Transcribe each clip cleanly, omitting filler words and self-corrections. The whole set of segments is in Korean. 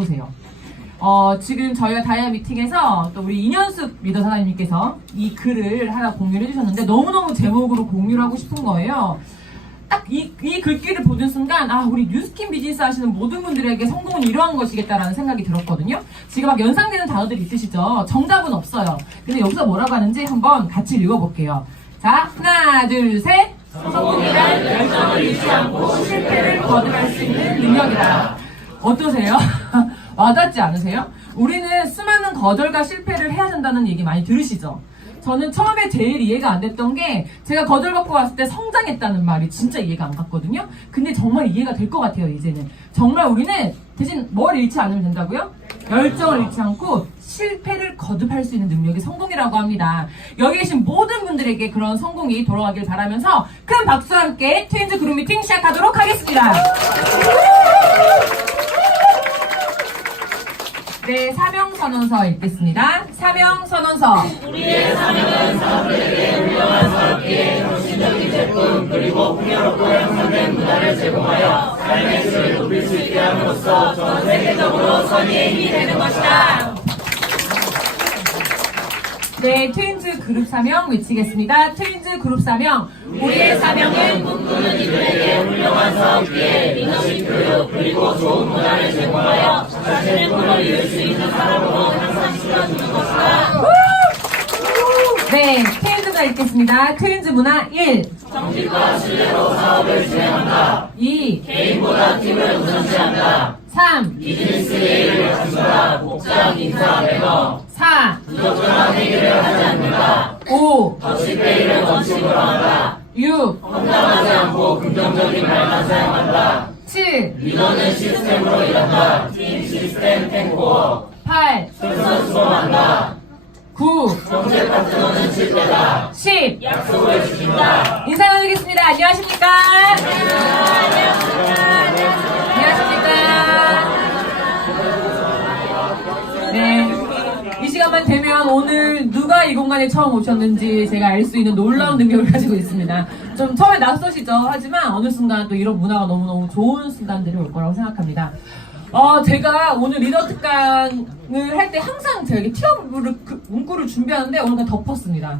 보세요. 지금 저희가 다이아 미팅에서 또 우리 이년숙 리더 사장님께서 이 글을 하나 공유를 해주셨는데 너무너무 제목으로 공유를 하고 싶은 거예요. 딱 이 글귀를 보는 순간 우리 뉴스킨 비즈니스 하시는 모든 분들에게 성공은 이러한 것이겠다라는 생각이 들었거든요. 지금 막 연상되는 단어들이 있으시죠? 정답은 없어요. 근데 여기서 뭐라고 하는지 한번 같이 읽어볼게요. 자, 하나, 둘, 셋. 성공이란 열정을 잃지 않고 실패를 거듭할 수 있는 능력이다. 어떠세요? 와닿지 않으세요? 우리는 수많은 거절과 실패를 해야 된다는 얘기 많이 들으시죠? 저는 처음에 제일 이해가 안 됐던 게 제가 거절받고 왔을 때 성장했다는 말이 진짜 이해가 안 갔거든요. 근데 정말 이해가 될 것 같아요. 이제는 정말 우리는 대신 뭘 잃지 않으면 된다고요? 열정을 잃지 않고 실패를 거듭할 수 있는 능력이 성공이라고 합니다. 여기 계신 모든 분들에게 그런 성공이 돌아가길 바라면서 큰 박수와 함께 트윈즈 그룹 미팅 시작하도록 하겠습니다. 네, 사명선언서 읽겠습니다. 사명선언서. 우리의 사명은 사람들에게 훌륭한 사업기에 혁신적인 제품 그리고 풍요롭고 향상된 문화를 제공하여 삶의 질을 높일 수 있게 함으로써 전 세계적으로 선의의 힘이 되는 것이다. 네, 트윈즈 그룹 사명 외치겠습니다. 트윈즈 그룹 사명. 우리의 사명은 꿈꾸는 이들에게 훌륭한 사업기에 리더십 교육 그리고 좋은 문화를 제공하여 자신의 꿈을 이룰 수 있는 사람으로 향상시켜주는 것이다. 네, 트윈즈가 읽겠습니다. 트윈즈 문화 1. 정직과 신뢰로 사업을 진행한다. 2. 개인보다 팀을 우선시한다. 3. 비즈니스 예의를 갖춘다. 복장, 인사, 매너. 4. 부적절한 행위를 하지 않는다. 5. 더치페이를 원칙으로 한다. 6. 험담하지 않고 긍정적인 말만 사용한다. 7. 리더는 시스템으로 일한다. 팀 시스템 탱고워. 8. 솔선수범한다. 9. 경제 파트너는 실패다. 10. 약속을 지킨다. 인사 나누겠습니다. 안녕하십니까? 안녕하십니까? 네. 이 시간만 되면 오늘 누가 이 공간에 처음 오셨는지 제가 알 수 있는 놀라운 능력을 가지고 있습니다. 좀 처음에 낯서시죠? 하지만 어느 순간 또 이런 문화가 너무너무 좋은 순간들이 올 거라고 생각합니다. 제가 오늘 리더 특강을 할 때 항상 제가 이렇게 문구를 준비하는데 오늘 그냥 덮었습니다.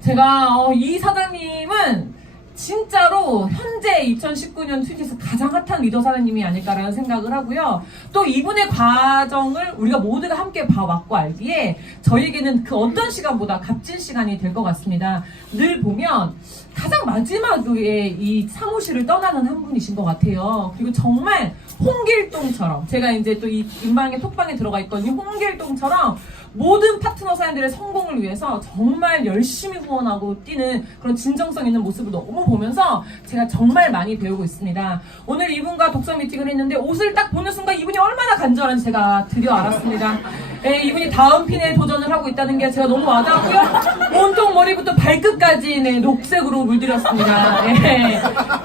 제가 이 사장님은 진짜로 현재 2019년 트윈즈에서 가장 핫한 리더 사장님이 아닐까라는 생각을 하고요. 또 이분의 과정을 우리가 모두가 함께 봐왔고 알기에 저에게는 그 어떤 시간보다 값진 시간이 될 것 같습니다. 늘 보면 가장 마지막에 이 사무실을 떠나는 한 분이신 것 같아요. 그리고 정말 홍길동처럼 제가 이제 또 이 인방에 톡방에 들어가 있거든요. 홍길동처럼 모든 파트너 사람들의 성공을 위해서 정말 열심히 후원하고 뛰는 그런 진정성 있는 모습을 너무 보면서 제가 정말 많이 배우고 있습니다. 오늘 이분과 독서 미팅을 했는데 옷을 딱 보는 순간 이분이 얼마나 간절한지 제가 드디어 알았습니다. 네, 이분이 다음 핀에 도전을 하고 있다는 게 제가 너무 와닿았고요. 온통 머리부터 발끝까지 녹색으로 물들였습니다. 네,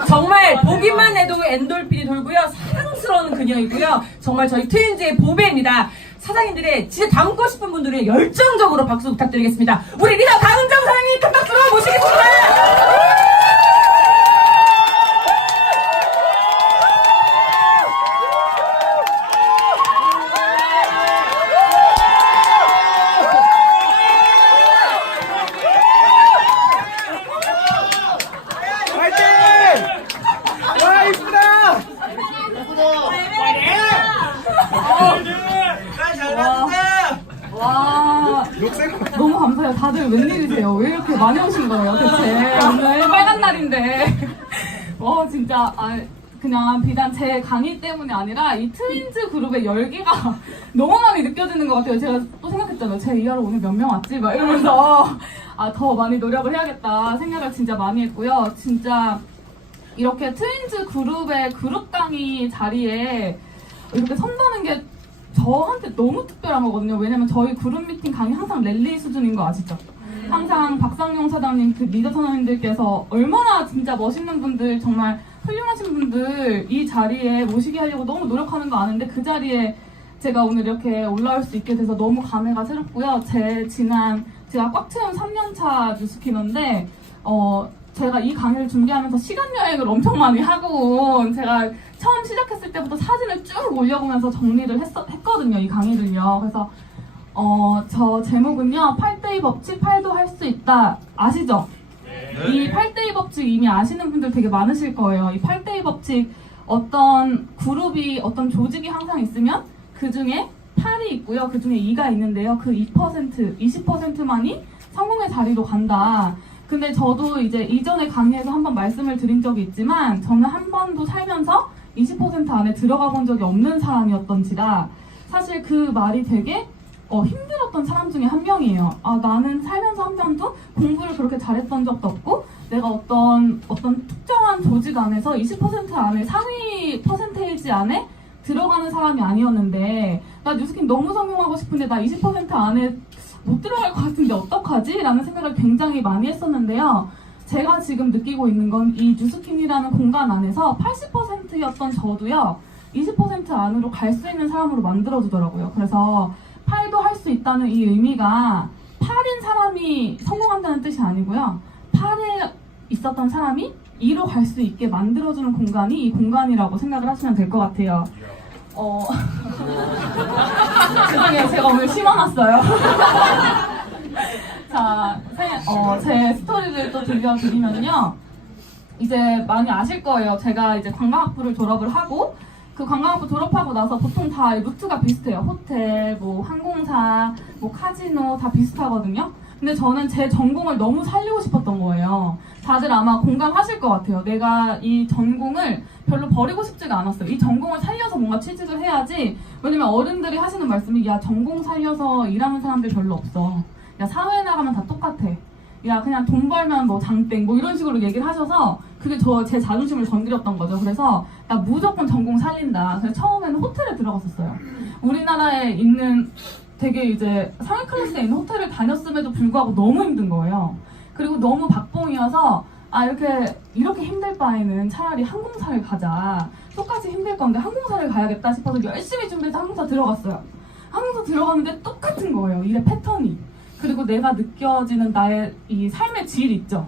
정말 보기만 해도 엔돌핀이 돌고요. 사랑스러운 그녀이고요. 정말 저희 트윈즈의 보배입니다. 사장님들의 진짜 닮고 싶은 분들은 열정적으로 박수 부탁드리겠습니다. 우리 리더 강은정 사장님 큰 박수로 모시겠습니다. 와, 너무 감사해요. 다들 웬일이세요? 왜 이렇게 많이 오신 거예요, 대체? 오늘 빨간 날인데. 진짜, 그냥 비단 제 강의 때문이 아니라 이 트윈즈 그룹의 열기가 너무 많이 느껴지는 것 같아요. 제가 또 생각했잖아요. 제 이하로 오늘 몇 명 왔지? 막 이러면서, 더 많이 노력을 해야겠다 생각을 진짜 많이 했고요. 진짜, 이렇게 트윈즈 그룹의 그룹 강의 자리에 이렇게 선다는 게 저한테 너무 특별한 거거든요. 왜냐면 저희 그룹 미팅 강의 항상 랠리 수준인 거 아시죠? 항상 박상용 사장님, 그 리더 사장님들께서 얼마나 진짜 멋있는 분들, 정말 훌륭하신 분들 이 자리에 모시게 하려고 너무 노력하는 거 아는데 그 자리에 제가 오늘 이렇게 올라올 수 있게 돼서 너무 감회가 새롭고요. 제가 꽉 채운 3년차 뉴스키너인데 제가 이 강의를 준비하면서 시간 여행을 엄청 많이 하고 제가 처음 시작했을 때부터 사진을 쭉 올려보면서 정리를 했거든요, 이 강의를요. 그래서 저 제목은요, 8대2 법칙 8도 할 수 있다. 아시죠? 이 8대2 법칙 이미 아시는 분들 되게 많으실 거예요. 이 8대2 법칙, 어떤 그룹이, 어떤 조직이 항상 있으면 그 중에 8이 있고요. 그 중에 2가 있는데요. 그 2%, 20%만이 성공의 자리로 간다. 근데 저도 이제 이전에 강의에서 한번 말씀을 드린 적이 있지만 저는 한 번도 살면서 20% 안에 들어가 본 적이 없는 사람이었던지라 사실 그 말이 되게 힘들었던 사람 중에 한 명이에요. 나는 살면서 한 번도 공부를 그렇게 잘했던 적도 없고 내가 어떤 특정한 조직 안에서 20% 안에 상위 퍼센테이지 안에 들어가는 사람이 아니었는데 나 뉴스킨 너무 성공하고 싶은데 나 20% 안에 못 들어갈 것 같은데 어떡하지? 라는 생각을 굉장히 많이 했었는데요. 제가 지금 느끼고 있는 건 이 뉴스킨이라는 공간 안에서 80%였던 저도요. 20% 안으로 갈 수 있는 사람으로 만들어주더라고요. 그래서 8도 할 수 있다는 이 의미가 8인 사람이 성공한다는 뜻이 아니고요. 8에 있었던 사람이 2로 갈 수 있게 만들어주는 공간이 이 공간이라고 생각을 하시면 될 것 같아요. 죄송해요. 제가 오늘 심어놨어요. 자, 제 스토리를 또 들려드리면요. 이제 많이 아실 거예요. 제가 이제 관광학부를 졸업을 하고 그 관광학부 졸업하고 나서 보통 다 루트가 비슷해요. 호텔, 뭐 항공사, 뭐 카지노 다 비슷하거든요. 근데 저는 제 전공을 너무 살리고 싶었던 거예요. 다들 아마 공감하실 것 같아요. 내가 이 전공을 별로 버리고 싶지가 않았어요. 이 전공을 살려서 뭔가 취직을 해야지. 왜냐면 어른들이 하시는 말씀이 야 전공 살려서 일하는 사람들 별로 없어. 야 사회에 나가면 다 똑같아. 야 그냥 돈 벌면 뭐 장땡 뭐 이런 식으로 얘기를 하셔서 그게 제 자존심을 건드렸던 거죠. 그래서 나 무조건 전공 살린다. 그래서 처음에는 호텔에 들어갔었어요. 우리나라에 있는 되게 이제 상위 클래스에 있는 호텔을 다녔음에도 불구하고 너무 힘든 거예요. 그리고 너무 박봉이어서 이렇게 힘들 바에는 차라리 항공사를 가자. 똑같이 힘들 건데 항공사를 가야겠다 싶어서 열심히 준비해서 항공사 들어갔어요. 항공사 들어갔는데 똑같은 거예요. 일의 패턴이. 그리고 내가 느껴지는 나의 이 삶의 질 있죠.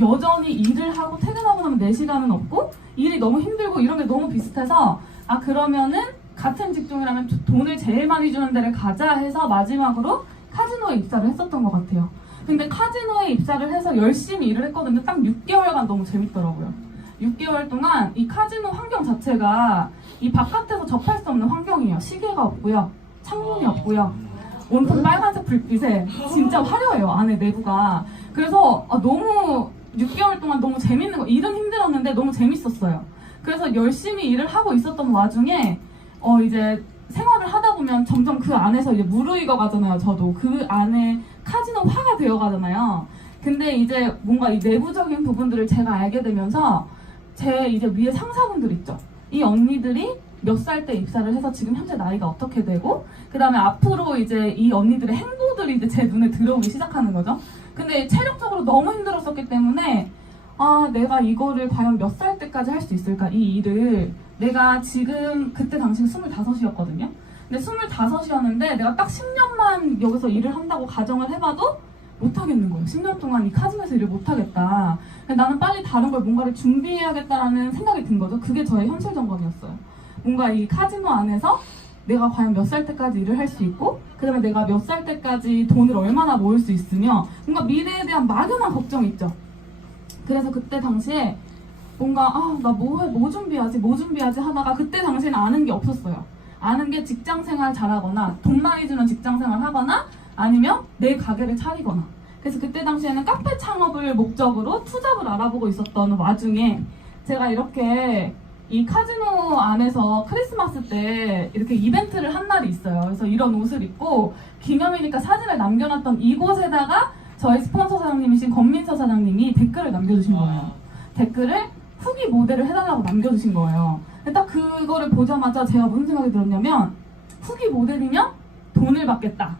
여전히 일을 하고 퇴근하고 나면 4시간은 없고 일이 너무 힘들고 이런 게 너무 비슷해서 그러면은 같은 직종이라면 돈을 제일 많이 주는 데를 가자 해서 마지막으로 카지노에 입사를 했었던 것 같아요. 근데 카지노에 입사를 해서 열심히 일을 했거든요. 딱 6개월간 너무 재밌더라고요. 6개월 동안 이 카지노 환경 자체가 이 바깥에서 접할 수 없는 환경이에요. 시계가 없고요. 창문이 없고요. 온통 빨간색 불빛에 진짜 화려해요. 안에 내부가. 그래서 너무 6개월 동안 너무 재밌는 거. 일은 힘들었는데 너무 재밌었어요. 그래서 열심히 일을 하고 있었던 와중에 이제 생활을 하다 보면 점점 그 안에서 이제 무르익어 가잖아요. 저도 그 안에 카지노화가 되어 가잖아요. 근데 이제 뭔가 이 내부적인 부분들을 제가 알게 되면서 제 이제 위에 상사분들 있죠. 이 언니들이 몇 살 때 입사를 해서 지금 현재 나이가 어떻게 되고 그 다음에 앞으로 이제 이 언니들의 행보들이 이제 제 눈에 들어오기 시작하는 거죠. 근데 체력적으로 너무 힘들었었기 때문에 내가 이거를 과연 몇 살 때까지 할 수 있을까 이 일을 내가 지금 그때 당시에 25이었거든요. 근데 25이었는데 내가 딱 10년만 여기서 일을 한다고 가정을 해봐도 못하겠는 거예요. 10년 동안 이 카지노에서 일을 못하겠다. 나는 빨리 다른 걸 뭔가를 준비해야겠다라는 생각이 든 거죠. 그게 저의 현실 점검이었어요. 뭔가 이 카지노 안에서 내가 과연 몇 살 때까지 일을 할 수 있고 그 다음에 내가 몇 살 때까지 돈을 얼마나 모을 수 있으며 뭔가 미래에 대한 막연한 걱정이 있죠. 그래서 그때 당시에 뭔가 나 뭐 준비하지 하다가 그때 당시에는 아는 게 없었어요. 아는 게 직장생활 잘하거나 돈 많이 주는 직장생활 하거나 아니면 내 가게를 차리거나. 그래서 그때 당시에는 카페 창업을 목적으로 투잡을 알아보고 있었던 와중에 제가 이렇게 이 카지노 안에서 크리스마스 때 이렇게 이벤트를 한 날이 있어요. 그래서 이런 옷을 입고 기념이니까 사진을 남겨놨던 이곳에다가 저희 스폰서 사장님이신 권민서 사장님이 댓글을 남겨주신 거예요. 댓글을 후기 모델을 해달라고 남겨주신 거예요. 딱 그거를 보자마자 제가 무슨 생각이 들었냐면 후기 모델이면 돈을 받겠다.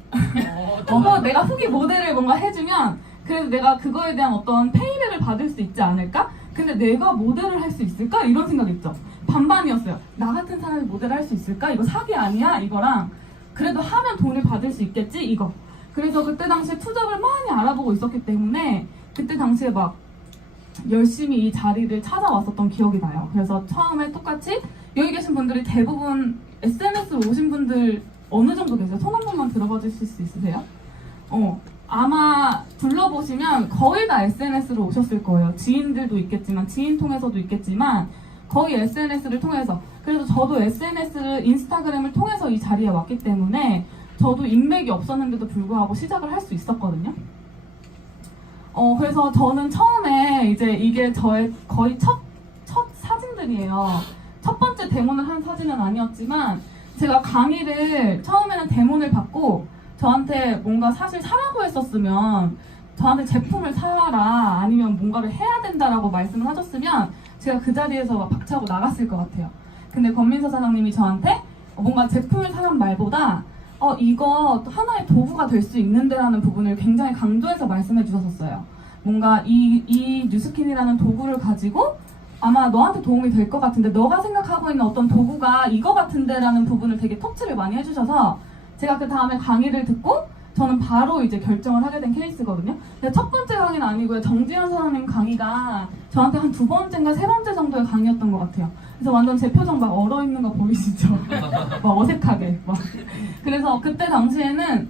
내가 후기 모델을 뭔가 해주면 그래도 내가 그거에 대한 어떤 페이를 받을 수 있지 않을까? 근데 내가 모델을 할 수 있을까? 이런 생각이 있죠. 반반이었어요. 나 같은 사람이 모델을 할 수 있을까? 이거 사기 아니야? 이거랑 그래도 하면 돈을 받을 수 있겠지? 이거. 그래서 그때 당시에 투잡을 많이 알아보고 있었기 때문에 그때 당시에 막 열심히 이 자리를 찾아왔었던 기억이 나요. 그래서 처음에 똑같이 여기 계신 분들이 대부분 SNS로 오신 분들 어느 정도 계세요? 손 한 번만 들어봐 주실 수 있으세요? 아마 둘러보시면 거의 다 SNS로 오셨을 거예요. 지인들도 있겠지만, 지인 통해서도 있겠지만, 거의 SNS를 통해서. 그래서 저도 SNS를, 인스타그램을 통해서 이 자리에 왔기 때문에 저도 인맥이 없었는데도 불구하고 시작을 할 수 있었거든요. 그래서 저는 처음에 이제 이게 저의 거의 첫 사진들이에요. 첫 번째 데모를 한 사진은 아니었지만, 제가 강의를 처음에는 데모를 받고 저한테 뭔가 사실 사라고 했었으면, 저한테 제품을 사라 아니면 뭔가를 해야 된다라고 말씀을 하셨으면 제가 그 자리에서 막 박차고 나갔을 것 같아요. 근데 권민서 사장님이 저한테 뭔가 제품을 사란 말보다 이거 하나의 도구가 될 수 있는데라는 부분을 굉장히 강조해서 말씀해 주셨었어요. 뭔가 이 뉴스킨이라는 도구를 가지고 아마 너한테 도움이 될 것 같은데, 너가 생각하고 있는 어떤 도구가 이거 같은데라는 부분을 되게 터치를 많이 해주셔서 제가 그 다음에 강의를 듣고 저는 바로 이제 결정을 하게 된 케이스거든요. 근데 첫 번째 강의는 아니고요. 정지현 사장님 강의가 저한테 한 두 번째인가 세 번째 정도의 강의였던 것 같아요. 그래서 완전 제 표정 막 얼어있는 거 보이시죠? 막 어색하게 막. 그래서 그때 당시에는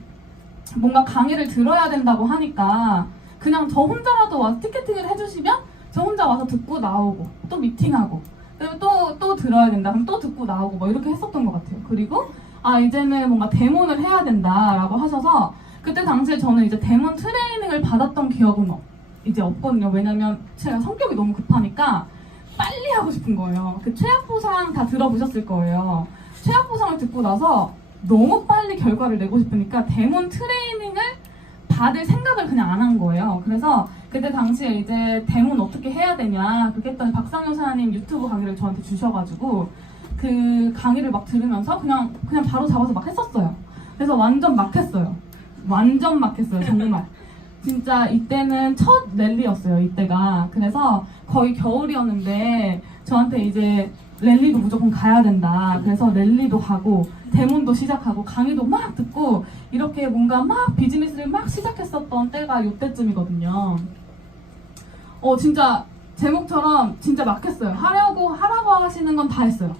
뭔가 강의를 들어야 된다고 하니까 그냥 저 혼자라도 와서 티켓팅을 해주시면 저 혼자 와서 듣고 나오고 또 미팅하고 그리고 또 들어야 된다 그럼 또 듣고 나오고 뭐 이렇게 했었던 것 같아요. 그리고 이제는 뭔가 데모를 해야 된다라고 하셔서 그때 당시에 저는 이제 데모 트레이닝을 받았던 기억은 이제 없거든요. 왜냐면 제가 성격이 너무 급하니까 빨리 하고 싶은 거예요. 그 최악보상 다 들어보셨을 거예요. 최악보상을 듣고 나서 너무 빨리 결과를 내고 싶으니까 데모 트레이닝을 받을 생각을 그냥 안 한 거예요. 그래서 그때 당시에 이제 데모는 어떻게 해야 되냐 그렇게 했더니 박상효 사장님 유튜브 강의를 저한테 주셔가지고 그 강의를 막 들으면서 그냥 바로 잡아서 막 했었어요. 그래서 완전 막 했어요. 완전 막 했어요. 정말. 진짜 이때는 첫 랠리였어요. 이때가. 그래서 거의 겨울이었는데 저한테 이제 랠리도 무조건 가야 된다. 그래서 랠리도 가고 데모도 시작하고 강의도 막 듣고 이렇게 뭔가 막 비즈니스를 막 시작했었던 때가 이때쯤이거든요. 진짜 제목처럼 진짜 막 했어요. 하라고 하시는 건 다 했어요.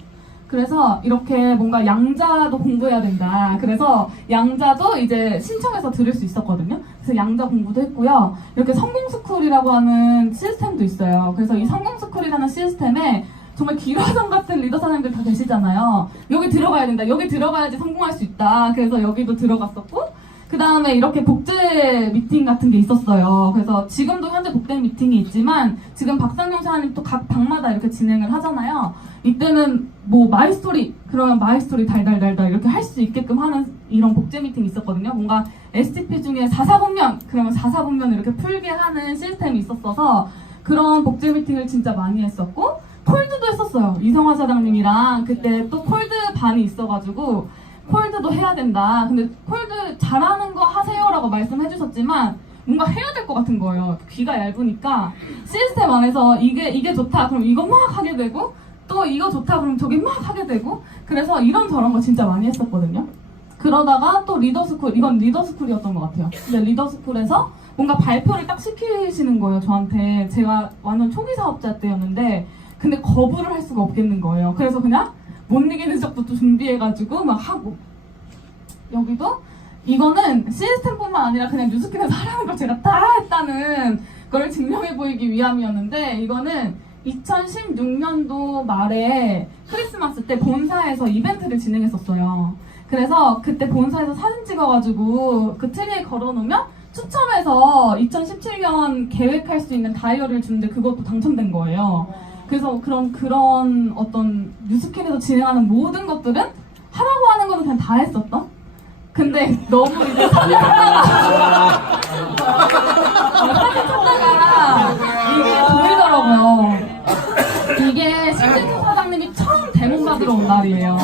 그래서 이렇게 뭔가 양자도 공부해야 된다. 그래서 양자도 이제 신청해서 들을 수 있었거든요. 그래서 양자 공부도 했고요. 이렇게 성공스쿨이라고 하는 시스템도 있어요. 그래서 이 성공스쿨이라는 시스템에 정말 기화정 같은 리더 사장님들 다 계시잖아요. 여기 들어가야 된다. 여기 들어가야지 성공할 수 있다. 그래서 여기도 들어갔었고 그 다음에 이렇게 복제 미팅 같은 게 있었어요. 그래서 지금도 현재 복제 미팅이 있지만 지금 박상용 사장님 또 각 방마다 이렇게 진행을 하잖아요. 이때는 뭐 마이스토리 그러면 마이스토리 달달달달 이렇게 할 수 있게끔 하는 이런 복제 미팅이 있었거든요. 뭔가 STP 중에 4사분면 그러면 4사분면 이렇게 풀게 하는 시스템이 있었어서 그런 복제 미팅을 진짜 많이 했었고 콜드도 했었어요. 이성화 사장님이랑 그때 또 콜드 반이 있어가지고 콜드도 해야 된다. 근데 콜드 잘하는 거 하세요라고 말씀해 주셨지만 뭔가 해야 될 것 같은 거예요. 귀가 얇으니까 시스템 안에서 이게 좋다. 그럼 이거 막 하게 되고 또 이거 좋다. 그럼 저기 막 하게 되고 그래서 이런저런 거 진짜 많이 했었거든요. 그러다가 또 리더스쿨 이건 리더스쿨이었던 것 같아요. 근데 리더스쿨에서 뭔가 발표를 딱 시키시는 거예요. 저한테 제가 완전 초기 사업자 때였는데 근데 거부를 할 수가 없겠는 거예요. 그래서 그냥 못 이기는 척부터 준비해가지고 막 하고 여기도 이거는 시스템뿐만 아니라 그냥 뉴스킨에서 하라는 걸 제가 다 했다는 걸 증명해 보이기 위함이었는데 이거는 2016년도 말에 크리스마스 때 본사에서 이벤트를 진행했었어요. 그래서 그때 본사에서 사진 찍어가지고 그 트리에 걸어놓으면 추첨해서 2017년 계획할 수 있는 다이어리를 주는데 그것도 당첨된 거예요. 그래서 그런 어떤 뉴스킨에서 진행하는 모든 것들은 하라고 하는 거는 그냥 다 했었던? 근데 너무 이제 사진 찾다가 이게 보이더라고요. 이게 신진수 사장님이 처음 데모 받으러 온 날이에요.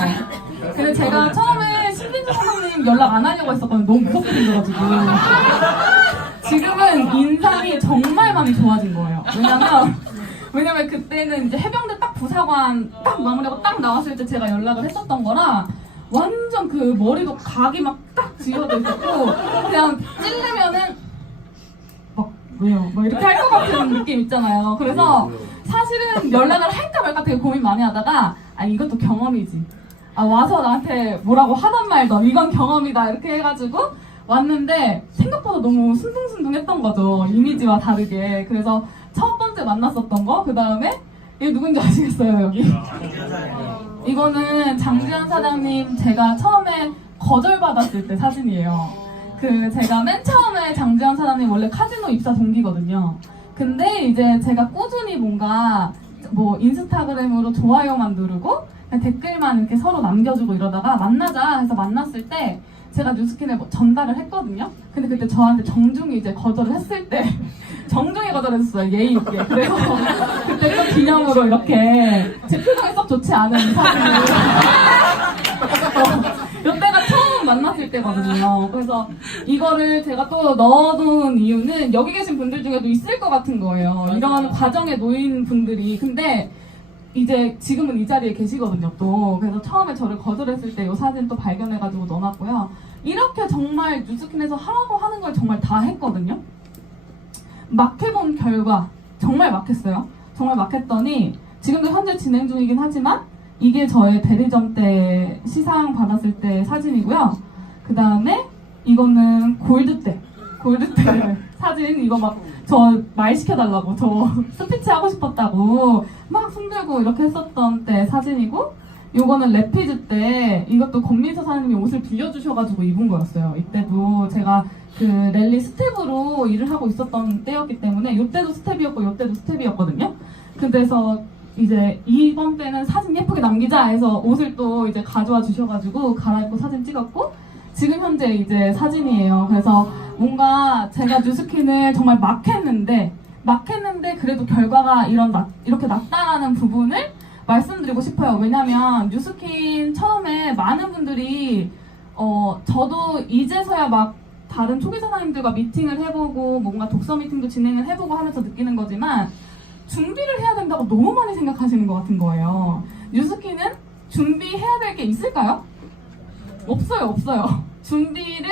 근데 제가 처음에 신진수 사장님 연락 안 하려고 했었거든요. 너무 무섭게 생겨가지고. 지금은 인상이 정말 많이 좋아진 거예요. 왜냐면 그때는 이제 해병대 딱 부사관 딱 마무리하고 딱 나왔을 때 제가 연락을 했었던 거라 완전 그 머리도 각이 막 딱 지어져 있었고 그냥 찔르면은 막 왜요? 뭐 이렇게 할 것 같은 느낌 있잖아요. 그래서 사실은 연락을 할까 말까 되게 고민 많이 하다가 아 이것도 경험이지. 아 와서 나한테 뭐라고 하던 말던 이건 경험이다 이렇게 해가지고 왔는데 생각보다 너무 순둥순둥했던 거죠. 이미지와 다르게. 그래서 첫 번째 만났었던 거, 그 다음에 이게 누군지 아시겠어요 여기? 이거는 장지현 사장님 제가 처음에 거절받았을 때 사진이에요. 그 제가 맨 처음에 장지현 사장님 원래 카지노 입사 동기거든요. 근데 이제 제가 꾸준히 뭔가 뭐 인스타그램으로 좋아요만 누르고 그냥 댓글만 이렇게 서로 남겨주고 이러다가 만나자 해서 만났을 때 제가 뉴스킨을 뭐 전달을 했거든요. 근데 그때 저한테 정중히 이제 거절을 했을 때 정중히 거절했어요. 예의 있게. 그래서 그때 또 기념으로 이렇게 제 표정이 썩 좋지 않은 사진을 이때가 처음 만났을 때거든요. 그래서 이거를 제가 또 넣어둔 이유는 여기 계신 분들 중에도 있을 것 같은 거예요. 이런 과정에 놓인 분들이. 근데 이제 지금은 이 자리에 계시거든요 또. 그래서 처음에 저를 거절했을 때 이 사진 또 발견해가지고 넣어놨고요. 이렇게 정말 뉴스킨에서 하라고 하는 걸 정말 다 했거든요. 막 해본 결과 정말 막 했어요. 정말 막 했더니 지금도 현재 진행 중이긴 하지만 이게 저의 대리점 때 시상 받았을 때 사진이고요. 그 다음에 이거는 골드 때 사진. 이거 막 저 말 시켜달라고 저 스피치 하고 싶었다고 막 손들고 이렇게 했었던 때 사진이고, 요거는 래피즈 때 이것도 권민서 사장님이 옷을 빌려주셔가지고 입은 거였어요. 이때도 제가 그 랠리 스텝으로 일을 하고 있었던 때였기 때문에 이때도 스텝이었고 이때도 스텝이었거든요. 그래서 이제 이번 때는 사진 예쁘게 남기자 해서 옷을 또 이제 가져와 주셔가지고 갈아입고 사진 찍었고, 지금 현재 이제 사진이에요. 그래서 뭔가 제가 뉴스킨을 정말 막 했는데 그래도 결과가 이렇게 났다라는 부분을 말씀드리고 싶어요. 왜냐면 뉴스킨 처음에 많은 분들이 저도 이제서야 막 다른 초기 사장님들과 미팅을 해보고 뭔가 독서 미팅도 진행을 해보고 하면서 느끼는 거지만 준비를 해야 된다고 너무 많이 생각하시는 것 같은 거예요. 뉴스킨은 준비해야 될 게 있을까요? 없어요. 준비를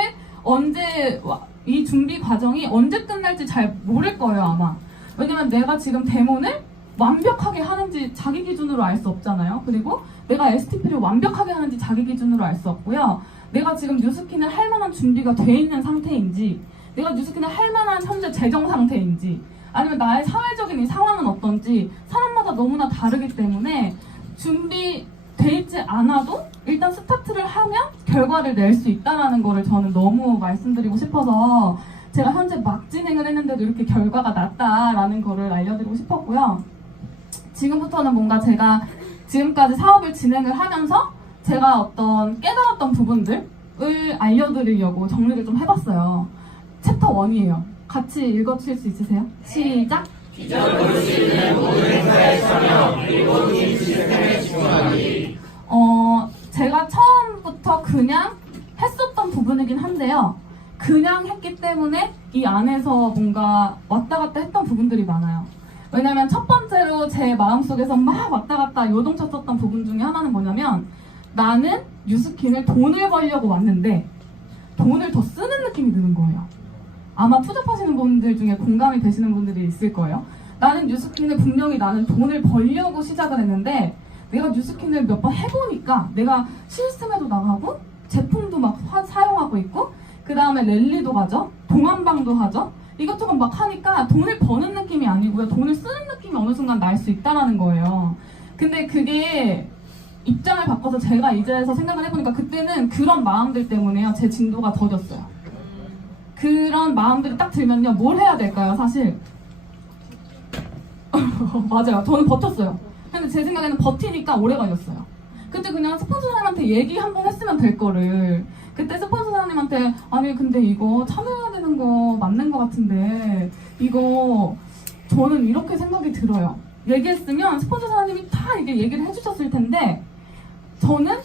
이 준비 과정이 언제 끝날지 잘 모를 거예요, 아마. 왜냐면 내가 지금 데모를 완벽하게 하는지 자기 기준으로 알 수 없잖아요. 그리고 내가 STP를 완벽하게 하는지 자기 기준으로 알 수 없고요. 내가 지금 뉴스킨을 할 만한 준비가 돼 있는 상태인지, 내가 뉴스킨을 할 만한 현재 재정 상태인지, 아니면 나의 사회적인 이 상황은 어떤지 사람마다 너무나 다르기 때문에 준비돼 있지 않아도 일단 스타트를 하면 결과를 낼 수 있다는 거를 저는 너무 말씀드리고 싶어서 제가 현재 막 진행을 했는데도 이렇게 결과가 났다라는 거를 알려드리고 싶었고요. 지금부터는 뭔가 제가 지금까지 사업을 진행을 하면서 제가 어떤 깨달았던 부분들을 알려드리려고 정리를 좀 해봤어요. 챕터 1이에요. 같이 읽어주실 수 있으세요? 시작! 기존 볼 수 있는 모든 행사에 참여, 그리고 팀 시스템에 집중하기. 제가 처음부터 그냥 했었던 부분이긴 한데요. 그냥 했기 때문에 이 안에서 뭔가 왔다 갔다 했던 부분들이 많아요. 왜냐면 첫 번째로 제 마음속에서 막 왔다 갔다 요동쳤었던 부분 중에 하나는 뭐냐면, 나는 뉴스킨을 돈을 벌려고 왔는데 돈을 더 쓰는 느낌이 드는 거예요. 아마 투잡하시는 분들 중에 공감이 되시는 분들이 있을 거예요. 나는 뉴스킨을 분명히 나는 돈을 벌려고 시작을 했는데 내가 뉴스킨을 몇 번 해보니까 내가 시스템에도 나가고 제품도 막 사용하고 있고, 그 다음에 랠리도 가죠, 동안방도 하죠, 이것저것 막 하니까 돈을 버는 느낌이 아니고요, 돈을 쓰는 느낌이 어느 순간 날 수 있다는 거예요. 근데 그게 입장을 바꿔서 제가 이제서 생각을 해보니까 그때는 그런 마음들 때문에요, 제 진도가 더뎠어요. 그런 마음들이 딱 들면요, 뭘 해야 될까요? 사실 맞아요, 저는 버텼어요. 근데 제 생각에는 버티니까 오래 걸렸어요. 그때 그냥 스폰서 사장님한테 얘기 한번 했으면 될 거를, 그때 스폰서 사장님한테 아니 근데 이거 참여해야 되는 거 맞는 거 같은데 이거 저는 이렇게 생각이 들어요. 얘기했으면 스폰서 사장님이 다 이게 얘기를 해주셨을 텐데 저는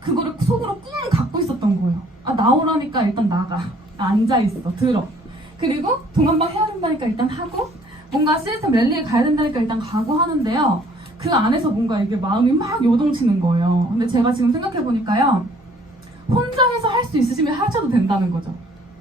그거를 속으로 꾹 갖고 있었던 거예요. 아 나오라니까 일단 나가, 앉아있어, 들어, 그리고 동안방 해야 된다니까 일단 하고, 뭔가 시스템 랠리에 가야 된다니까 일단 가고 하는데요, 그 안에서 뭔가 이게 마음이 막 요동치는 거예요. 근데 제가 지금 혼자 해서 할 수 있으시면 하셔도 된다는 거죠.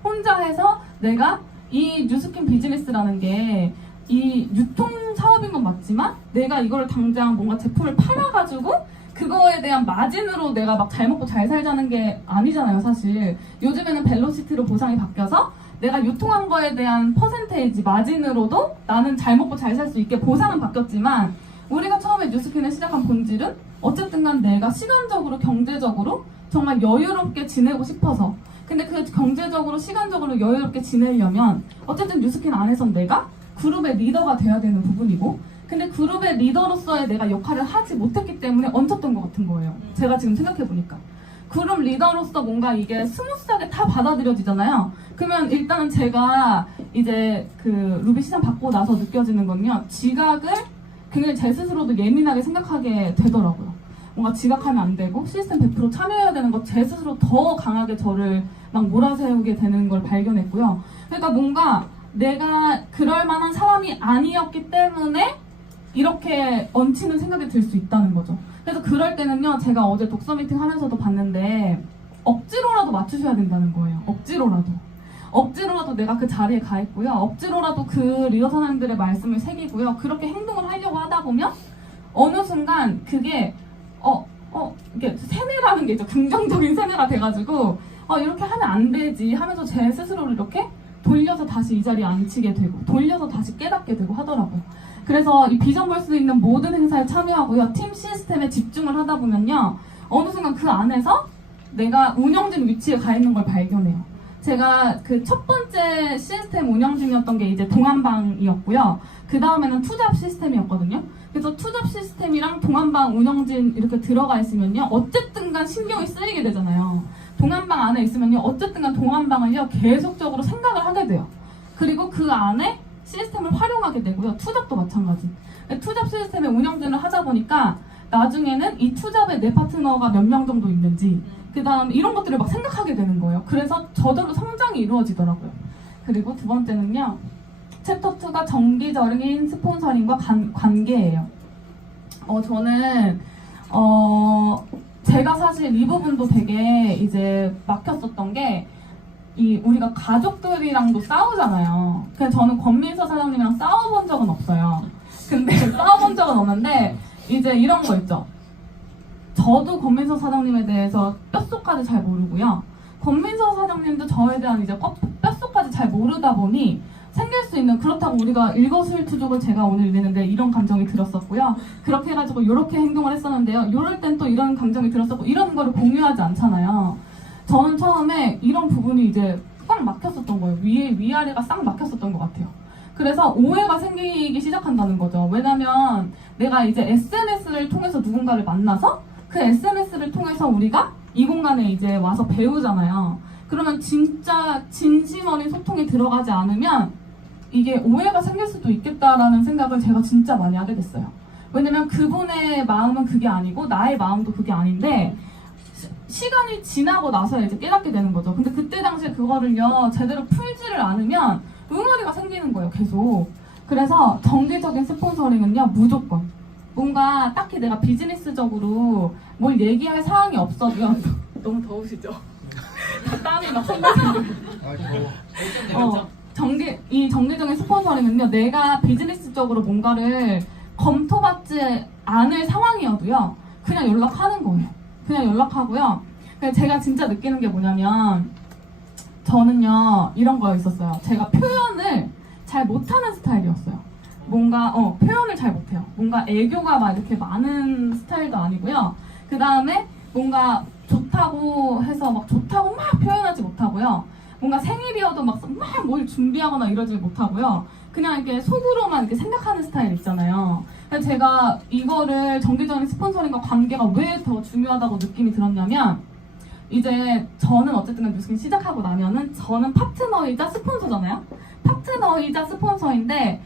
혼자 해서 내가 이 뉴스킨 비즈니스라는 게 이 유통 사업인 건 맞지만 내가 이거를 당장 뭔가 제품을 팔아가지고 그거에 대한 마진으로 내가 막 잘 먹고 잘 살자는 게 아니잖아요, 사실. 요즘에는 벨로시티로 보상이 바뀌어서 내가 유통한 거에 대한 퍼센테이지, 마진으로도 나는 잘 먹고 잘 살 수 있게 보상은 바뀌었지만 우리가 처음에 뉴스킨을 시작한 본질은 어쨌든 간 내가 시간적으로, 경제적으로 정말 여유롭게 지내고 싶어서 근데 그 경제적으로, 시간적으로 여유롭게 지내려면 어쨌든 뉴스킨 안에선 내가 그룹의 리더가 돼야 되는 부분이고 근데 그룹의 리더로서의 내가 역할을 하지 못했기 때문에 얹혔던 것 같은 거예요. 제가 지금 생각해보니까. 그룹 리더로서 뭔가 이게 스무스하게 다 받아들여지잖아요. 그러면 일단은 제가 이제 그 루비 시장 받고 나서 느껴지는 건요. 지각을 굉장히 제 스스로도 예민하게 생각하게 되더라고요. 뭔가 지각하면 안 되고 시스템 100% 참여해야 되는 거 제 스스로 더 강하게 저를 막 몰아세우게 되는 걸 발견했고요. 그러니까 뭔가 내가 그럴 만한 사람이 아니었기 때문에 이렇게 얹히는 생각이 들 수 있다는 거죠. 그래서 그럴 때는요, 제가 어제 독서 미팅 하면서도 봤는데 억지로라도 맞추셔야 된다는 거예요. 억지로라도 내가 그 자리에 가 있고요. 억지로라도 그 리더 선생님들의 말씀을 새기고요. 그렇게 행동을 하려고 하다 보면 어느 순간 그게 이게 세뇌라는 게 있죠. 긍정적인 세뇌가 돼가지고 이렇게 하면 안 되지 하면서 제 스스로를 이렇게 돌려서 다시 이 자리에 앉히게 되고 돌려서 다시 깨닫게 되고 하더라고요. 그래서 이 비전 볼 수 있는 모든 행사에 참여하고요. 팀 시스템에 집중을 하다 보면요. 어느 순간 그 안에서 내가 운영진 위치에 가 있는 걸 발견해요. 제가 그 첫 번째 시스템 운영진이었던 게 이제 동안방이었고요. 그 다음에는 투잡 시스템이었거든요. 그래서 투잡 시스템이랑 동안방 운영진 이렇게 들어가 있으면요. 어쨌든 간 신경이 쓰이게 되잖아요. 동안방 안에 있으면요. 어쨌든 간 동안방을요. 계속적으로 생각을 하게 돼요. 그리고 그 안에 시스템을 활용하게 되고요. 투잡도 마찬가지. 투잡 시스템의 운영진을 하다 보니까 나중에는 이 투잡에 내 파트너가 몇 명 정도 있는지 그 다음 이런 것들을 막 생각하게 되는 거예요. 그래서 저절로 성장이 이루어지더라고요. 그리고 두 번째는요. 챕터 2가 정기적인 스폰서링과 관계예요. 저는 제가 사실 이 부분도 되게 이제 막혔었던 게 우리가 가족들이랑도 싸우잖아요. 그냥 저는 권민서 사장님이랑 싸워본 적은 없어요. 근데 싸워본 적은 없는데 이제 이런 거 있죠. 저도 권민서 사장님에 대해서 뼛속까지 잘 모르고요. 권민서 사장님도 저에 대한 이제 뼛속까지 잘 모르다 보니 생길 수 있는 그렇다고 우리가 일거수일투족을 제가 오늘 읽는데 이런 감정이 들었었고요. 그렇게 해가지고 이렇게 행동을 했었는데요. 이럴 땐 또 이런 감정이 들었었고 이런 거를 공유하지 않잖아요. 저는 처음에 이런 부분이 이제 꽉 막혔었던 거예요. 위아래가 싹 막혔었던 것 같아요. 그래서 오해가 생기기 시작한다는 거죠. 왜냐면 내가 이제 SNS를 통해서 누군가를 만나서 그 SNS를 통해서 우리가 이 공간에 이제 와서 배우잖아요. 그러면 진짜 진심 어린 소통이 들어가지 않으면 이게 오해가 생길 수도 있겠다라는 생각을 제가 진짜 많이 하게 됐어요. 왜냐면 그분의 마음은 그게 아니고 나의 마음도 그게 아닌데 시간이 지나고 나서 이제 깨닫게 되는 거죠. 근데 그때 당시에 그거를요 제대로 풀지를 않으면 응어리가 생기는 거예요, 계속. 그래서 정기적인 스폰서링은요 무조건 뭔가 딱히 내가 비즈니스적으로 뭘 얘기할 사항이 없어도 너무 더우시죠? 땀이 막 생기는 정기적인 스폰서링은요 내가 비즈니스적으로 뭔가를 검토받지 않을 상황이어도요 그냥 연락하는 거예요. 그냥 연락하고요. 제가 진짜 느끼는 게 뭐냐면 저는요 이런 거 있었어요. 제가 표현을 잘 못하는 스타일이었어요. 뭔가 표현을 잘 못해요. 뭔가 애교가 막 이렇게 많은 스타일도 아니고요. 그 다음에 뭔가 좋다고 해서 막 좋다고 막 표현하지 못하고요. 뭔가 생일이어도 막 뭘 준비하거나 이러지 못하고요. 그냥 이렇게 속으로만 이렇게 생각하는 스타일 있잖아요. 그래서 제가 이거를 정기적인 스폰서링과 관계가 왜 더 중요하다고 느낌이 들었냐면 이제 저는 어쨌든 뉴스킨 시작하고 나면은 저는 파트너이자 스폰서잖아요. 파트너이자 스폰서인데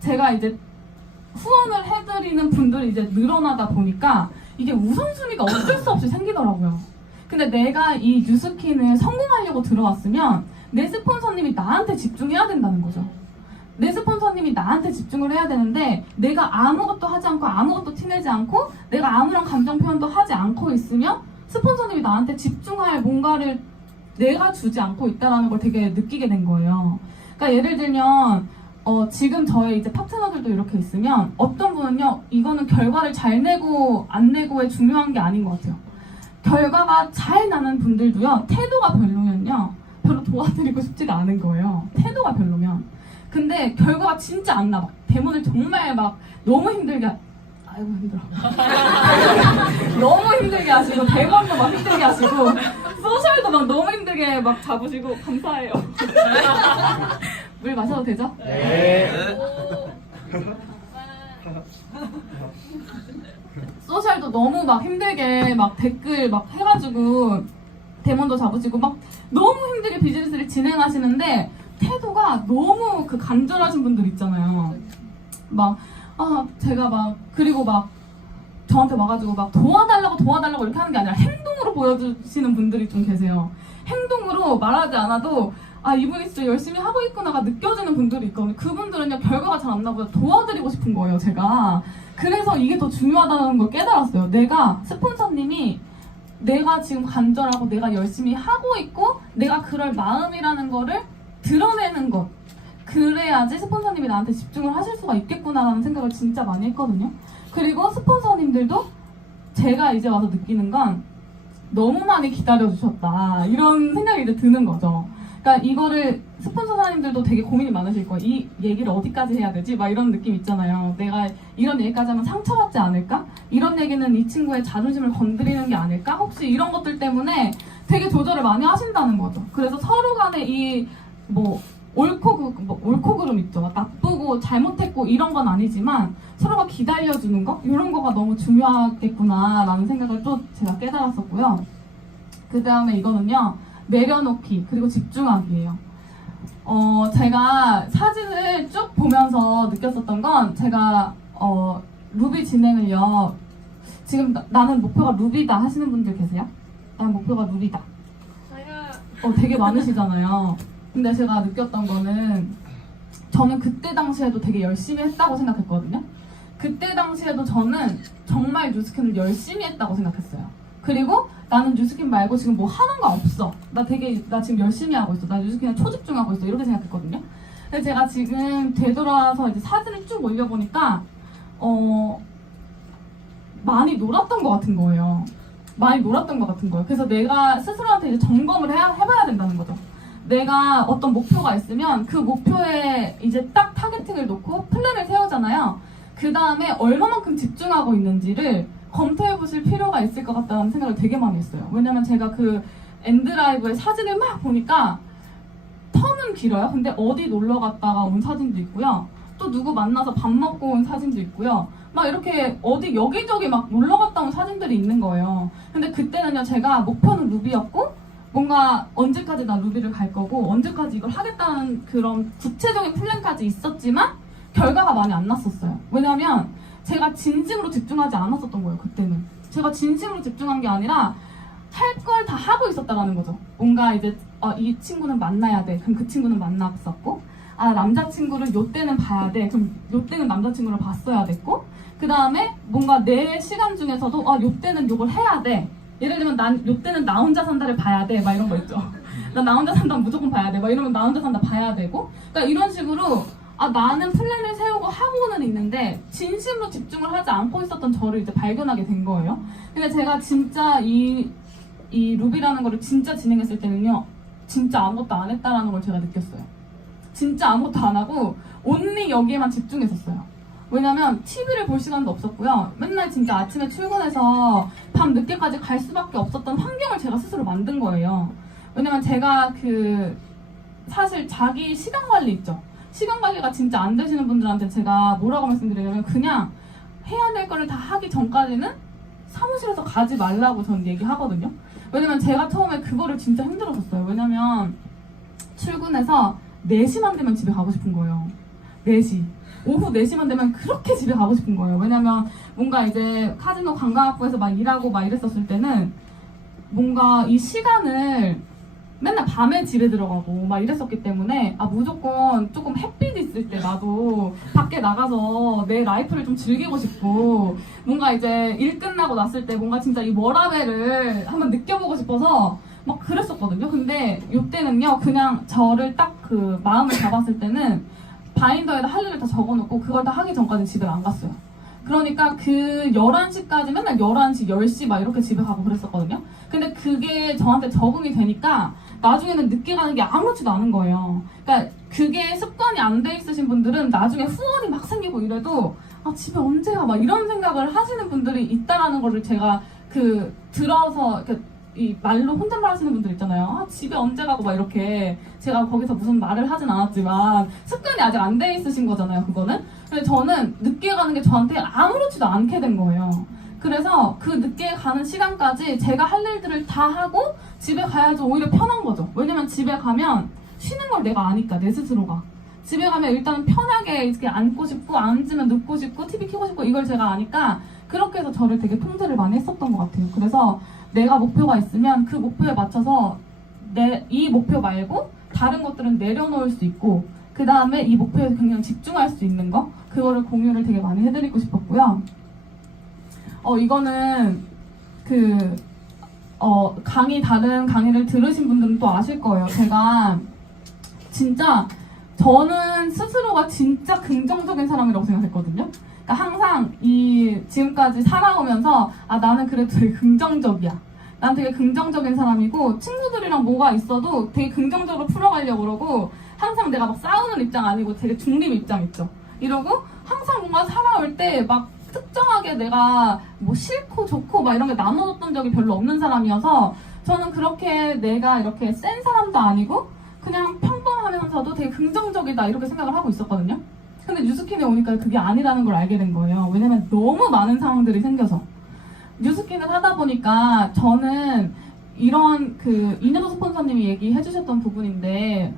제가 이제 후원을 해드리는 분들이 이제 늘어나다 보니까 이게 우선순위가 어쩔 수 없이 생기더라고요. 근데 내가 이 뉴스킨을 성공하려고 들어왔으면 내 스폰서님이 나한테 집중해야 된다는 거죠. 내 스폰서님이 나한테 집중을 해야 되는데 내가 아무것도 하지 않고 아무것도 티내지 않고 내가 아무런 감정 표현도 하지 않고 있으면 스폰서님이 나한테 집중할 뭔가를 내가 주지 않고 있다는 걸 되게 느끼게 된 거예요. 그러니까 예를 들면 지금 저의 이제 파트너들도 이렇게 있으면 어떤 분은요, 이거는 결과를 잘 내고 안 내고에 중요한 게 아닌 것 같아요. 결과가 잘 나는 분들도요, 태도가 별로면요, 별로 도와드리고 싶지가 않은 거예요. 태도가 별로면. 근데 결과가 진짜 안 나. 막 대본을 정말 막 너무 힘들게 아이고 힘들어. 너무 힘들게 하시고, 대본도 막 힘들게 하시고, 소셜도 막 너무 힘들게 막 잡으시고, 감사해요. 물 마셔도 되죠? 네. 소셜도 너무 막 힘들게 막 댓글 막 해가지고 대본도 잡으시고 막 너무 힘들게 비즈니스를 진행하시는데 태도가 너무 그 간절하신 분들 있잖아요. 막 제가 막 그리고 막 저한테 와가지고 막 도와달라고 이렇게 하는 게 아니라 행동으로 보여주시는 분들이 좀 계세요. 행동으로 말하지 않아도 이분이 진짜 열심히 하고 있구나가 느껴지는 분들이 있거든요. 그분들은요, 결과가 잘 안 나보다 도와드리고 싶은 거예요, 제가. 그래서 이게 더 중요하다는 걸 깨달았어요. 스폰서님이 내가 지금 간절하고 내가 열심히 하고 있고 내가 그럴 마음이라는 거를 드러내는 것. 그래야지 스폰서님이 나한테 집중을 하실 수가 있겠구나라는 생각을 진짜 많이 했거든요. 그리고 스폰서님들도 제가 이제 와서 느끼는 건 너무 많이 기다려주셨다. 이런 생각이 이제 드는 거죠. 그러니까 이거를 스폰서 사장님들도 되게 고민이 많으실 거예요. 이 얘기를 어디까지 해야 되지? 막 이런 느낌 있잖아요. 내가 이런 얘기까지 하면 상처받지 않을까? 이런 얘기는 이 친구의 자존심을 건드리는 게 아닐까? 혹시 이런 것들 때문에 되게 조절을 많이 하신다는 거죠. 그래서 서로 간에 옳고 그름 있죠. 나쁘고 잘못했고 이런 건 아니지만 서로가 기다려주는 거? 이런 거가 너무 중요하겠구나라는 생각을 또 제가 깨달았었고요. 그 다음에 이거는요. 내려놓기 그리고 집중하기예요. 제가 사진을 쭉 보면서 느꼈었던 건 제가 루비 진행을요. 지금 나는 목표가 루비다 하시는 분들 계세요? 나는 목표가 루비다. 되게 많으시잖아요. 근데 제가 느꼈던 거는 저는 그때 당시에도 되게 열심히 했다고 생각했거든요. 그때 당시에도 저는 정말 뉴스캔을 열심히 했다고 생각했어요. 그리고 나는 뉴스킨 말고 지금 뭐 하는 거 없어. 나 지금 열심히 하고 있어. 나 뉴스킨에 초집중하고 있어. 이렇게 생각했거든요. 근데 제가 지금 되돌아서 이제 사진을 쭉 올려보니까, 많이 놀았던 것 같은 거예요. 그래서 내가 스스로한테 이제 점검을 해봐야 된다는 거죠. 내가 어떤 목표가 있으면 그 목표에 이제 딱 타겟팅을 놓고 플랜을 세우잖아요. 그 다음에 얼마만큼 집중하고 있는지를 검토해보실 필요가 있을 것 같다는 생각을 되게 많이 했어요. 왜냐면 제가 그 엔드라이브의 사진을 막 보니까 텀은 길어요. 근데 어디 놀러 갔다가 온 사진도 있고요. 또 누구 만나서 밥 먹고 온 사진도 있고요. 막 이렇게 어디 여기저기 막 놀러 갔다 온 사진들이 있는 거예요. 근데 그때는요, 제가 목표는 루비였고 뭔가 언제까지 나 루비를 갈 거고 언제까지 이걸 하겠다는 그런 구체적인 플랜까지 있었지만 결과가 많이 안 났었어요. 왜냐면 제가 진심으로 집중하지 않았었던 거예요. 그때는 제가 진심으로 집중한 게 아니라 할 걸 다 하고 있었다는 거죠. 뭔가 이제 이 친구는 만나야 돼. 그럼 그 친구는 만났었고, 남자친구를 요때는 봐야 돼. 그럼 요때는 남자친구를 봤어야 됐고, 그 다음에 뭔가 내 시간 중에서도 요때는 요걸 해야 돼. 예를 들면 요때는 나 혼자 산다를 봐야 돼. 막 이런 거 있죠. 나 혼자 산다 무조건 봐야 돼. 막 이러면 나 혼자 산다 봐야 되고, 그러니까 이런 식으로 나는 플랜을 세우고 하고는 있는데 진심으로 집중을 하지 않고 있었던 저를 이제 발견하게 된 거예요. 근데 제가 진짜 이 루비라는 거를 진짜 진행했을 때는요, 진짜 아무것도 안 했다라는 걸 제가 느꼈어요. 진짜 아무것도 안 하고 온리 여기에만 집중했었어요. 왜냐면 TV를 볼 시간도 없었고요. 맨날 진짜 아침에 출근해서 밤 늦게까지 갈 수밖에 없었던 환경을 제가 스스로 만든 거예요. 왜냐면 제가 사실 자기 시간 관리 있죠. 시간 관리가 진짜 안 되시는 분들한테 제가 뭐라고 말씀드리냐면 그냥 해야 될 거를 다 하기 전까지는 사무실에서 가지 말라고 저는 얘기하거든요. 왜냐면 제가 처음에 그거를 진짜 힘들었었어요. 왜냐면 출근해서 4시만 되면 집에 가고 싶은 거예요. 4시. 오후 4시만 되면 그렇게 집에 가고 싶은 거예요. 왜냐면 뭔가 이제 카지노 관광학부에서 막 일하고 막 이랬었을 때는 뭔가 이 시간을 맨날 밤에 집에 들어가고 막 이랬었기 때문에 무조건 조금 햇빛이 있을 때 나도 밖에 나가서 내 라이프를 좀 즐기고 싶고 뭔가 이제 일 끝나고 났을 때 뭔가 진짜 이 워라밸을 한번 느껴보고 싶어서 막 그랬었거든요. 했었거든요. 근데 이때는요, 그냥 저를 딱 그 마음을 잡았을 때는 바인더에다 할 일을 다 적어놓고 그걸 다 하기 전까지 집에 안 갔어요. 그러니까 그 11시까지 맨날 11시, 10시 막 이렇게 집에 가고 그랬었거든요. 근데 그게 저한테 적응이 되니까 나중에는 늦게 가는 게 아무렇지도 않은 거예요. 그러니까 그게 습관이 안 돼 있으신 분들은 나중에 후원이 막 생기고 이래도 아, 집에 언제 가? 막 이런 생각을 하시는 분들이 있다라는 거를 제가 그 들어서 이 말로 혼잣말 하시는 분들 있잖아요. 아, 집에 언제 가고 막 이렇게 제가 거기서 무슨 말을 하진 않았지만 습관이 아직 안 돼 있으신 거잖아요, 그거는. 근데 저는 늦게 가는 게 저한테 아무렇지도 않게 된 거예요. 그래서 그 늦게 가는 시간까지 제가 할 일들을 다 하고 집에 가야지 오히려 편한 거죠. 왜냐면 집에 가면 쉬는 걸 내가 아니까, 내 스스로가. 집에 가면 일단은 편하게 이렇게 앉고 싶고, 앉으면 눕고 싶고, TV 켜고 싶고, 이걸 제가 아니까 그렇게 해서 저를 되게 통제를 많이 했었던 것 같아요. 그래서 내가 목표가 있으면 그 목표에 맞춰서 이 목표 말고 다른 것들은 내려놓을 수 있고, 그 다음에 이 목표에 그냥 집중할 수 있는 거, 그거를 공유를 되게 많이 해드리고 싶었고요. 이거는 다른 강의를 들으신 분들은 또 아실 거예요. 제가 진짜 저는 스스로가 진짜 긍정적인 사람이라고 생각했거든요. 그러니까 항상 지금까지 살아오면서 나는 그래도 되게 긍정적이야. 난 되게 긍정적인 사람이고 친구들이랑 뭐가 있어도 되게 긍정적으로 풀어가려고 그러고 항상 내가 막 싸우는 입장 아니고 되게 중립 입장 있죠. 이러고 항상 뭔가 살아올 때 막 특정하게 내가 뭐 싫고 좋고 막 이런 게 나눠줬던 적이 별로 없는 사람이어서 저는 그렇게 내가 이렇게 센 사람도 아니고 그냥 평범하면서도 되게 긍정적이다 이렇게 생각을 하고 있었거든요. 근데 뉴스킨에 오니까 그게 아니라는 걸 알게 된 거예요. 왜냐면 너무 많은 상황들이 생겨서. 뉴스킨을 하다 보니까 저는 이런 이년호 스폰서님이 얘기해 주셨던 부분인데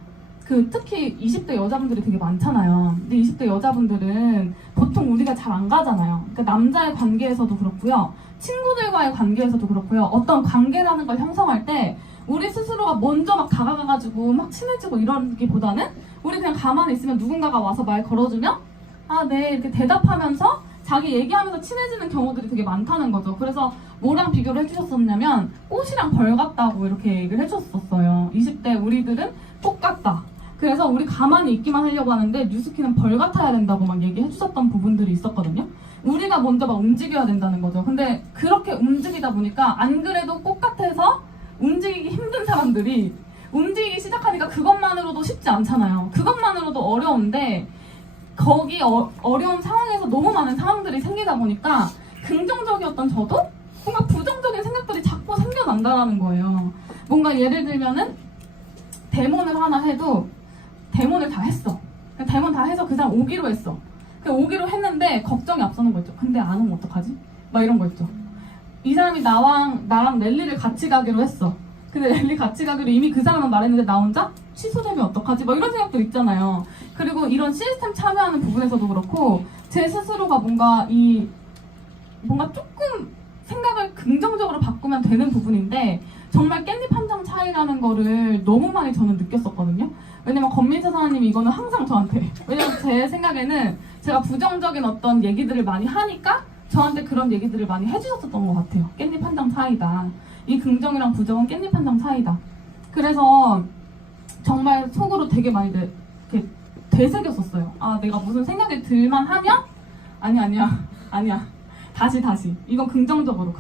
특히 20대 여자분들이 되게 많잖아요. 근데 20대 여자분들은 보통 우리가 잘 안 가잖아요. 그러니까 남자의 관계에서도 그렇고요. 친구들과의 관계에서도 그렇고요. 어떤 관계라는 걸 형성할 때 우리 스스로가 먼저 막 다가가가지고 막 친해지고 이러기보다는 우리 그냥 가만히 있으면 누군가가 와서 말 걸어주면 네 이렇게 대답하면서 자기 얘기하면서 친해지는 경우들이 되게 많다는 거죠. 그래서 뭐랑 비교를 해주셨었냐면 꽃이랑 벌 같다고 이렇게 얘기를 해주셨었어요. 20대 우리들은 꽃 같다. 그래서 우리 가만히 있기만 하려고 하는데 뉴스킨은 벌 같아야 된다고 막 얘기해 주셨던 부분들이 있었거든요. 우리가 먼저 막 움직여야 된다는 거죠. 근데 그렇게 움직이다 보니까 안 그래도 꽃 같아서 움직이기 힘든 사람들이 움직이기 시작하니까 그것만으로도 쉽지 않잖아요. 그것만으로도 어려운데 거기 어려운 상황에서 너무 많은 상황들이 생기다 보니까 긍정적이었던 저도 뭔가 부정적인 생각들이 자꾸 생겨난다는 거예요. 뭔가 예를 들면은 데모를 하나 해도 데모를 다 했어. 데모 다 해서 그 사람 오기로 했어. 오기로 했는데 걱정이 앞서는 거 있죠. 근데 안 오면 어떡하지? 막 이런 거 있죠. 이 사람이 나랑 랠리를 같이 가기로 했어. 근데 랠리 같이 가기로 이미 그 사람은 말했는데 나 혼자 취소되면 어떡하지? 막 이런 생각도 있잖아요. 그리고 이런 시스템 참여하는 부분에서도 그렇고 제 스스로가 뭔가 조금 생각을 긍정적으로 바꾸면 되는 부분인데 정말 깻잎 한 장 차이라는 거를 너무 많이 저는 느꼈었거든요. 왜냐면 권민서 사장님이 이거는 항상 저한테, 왜냐면 제 생각에는 제가 부정적인 어떤 얘기들을 많이 하니까 저한테 그런 얘기들을 많이 해주셨었던 것 같아요. 깻잎 한 장 차이다. 이 긍정이랑 부정은 깻잎 한 장 차이다. 그래서 정말 속으로 되게 많이 이렇게 되새겼었어요. 내가 무슨 생각이 들만 하면 아니야. 다시. 이건 긍정적으로.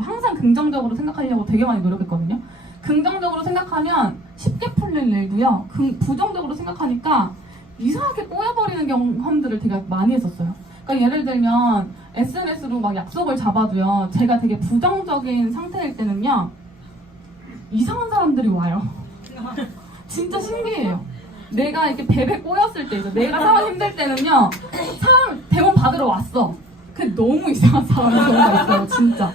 항상 긍정적으로 생각하려고 되게 많이 노력했거든요. 긍정적으로 생각하면 쉽게 풀릴 일도요. 부정적으로 생각하니까 이상하게 꼬여버리는 경험들을 되게 많이 했었어요. 그러니까 예를 들면 SNS로 막 약속을 잡아도요. 제가 되게 부정적인 상태일 때는요. 이상한 사람들이 와요. 진짜 신기해요. 내가 이렇게 베베 꼬였을 때, 내가 상황 힘들 때는요. 사람 대본 받으러 왔어. 근데 너무 이상한 사람이 경우가 있어요. 진짜.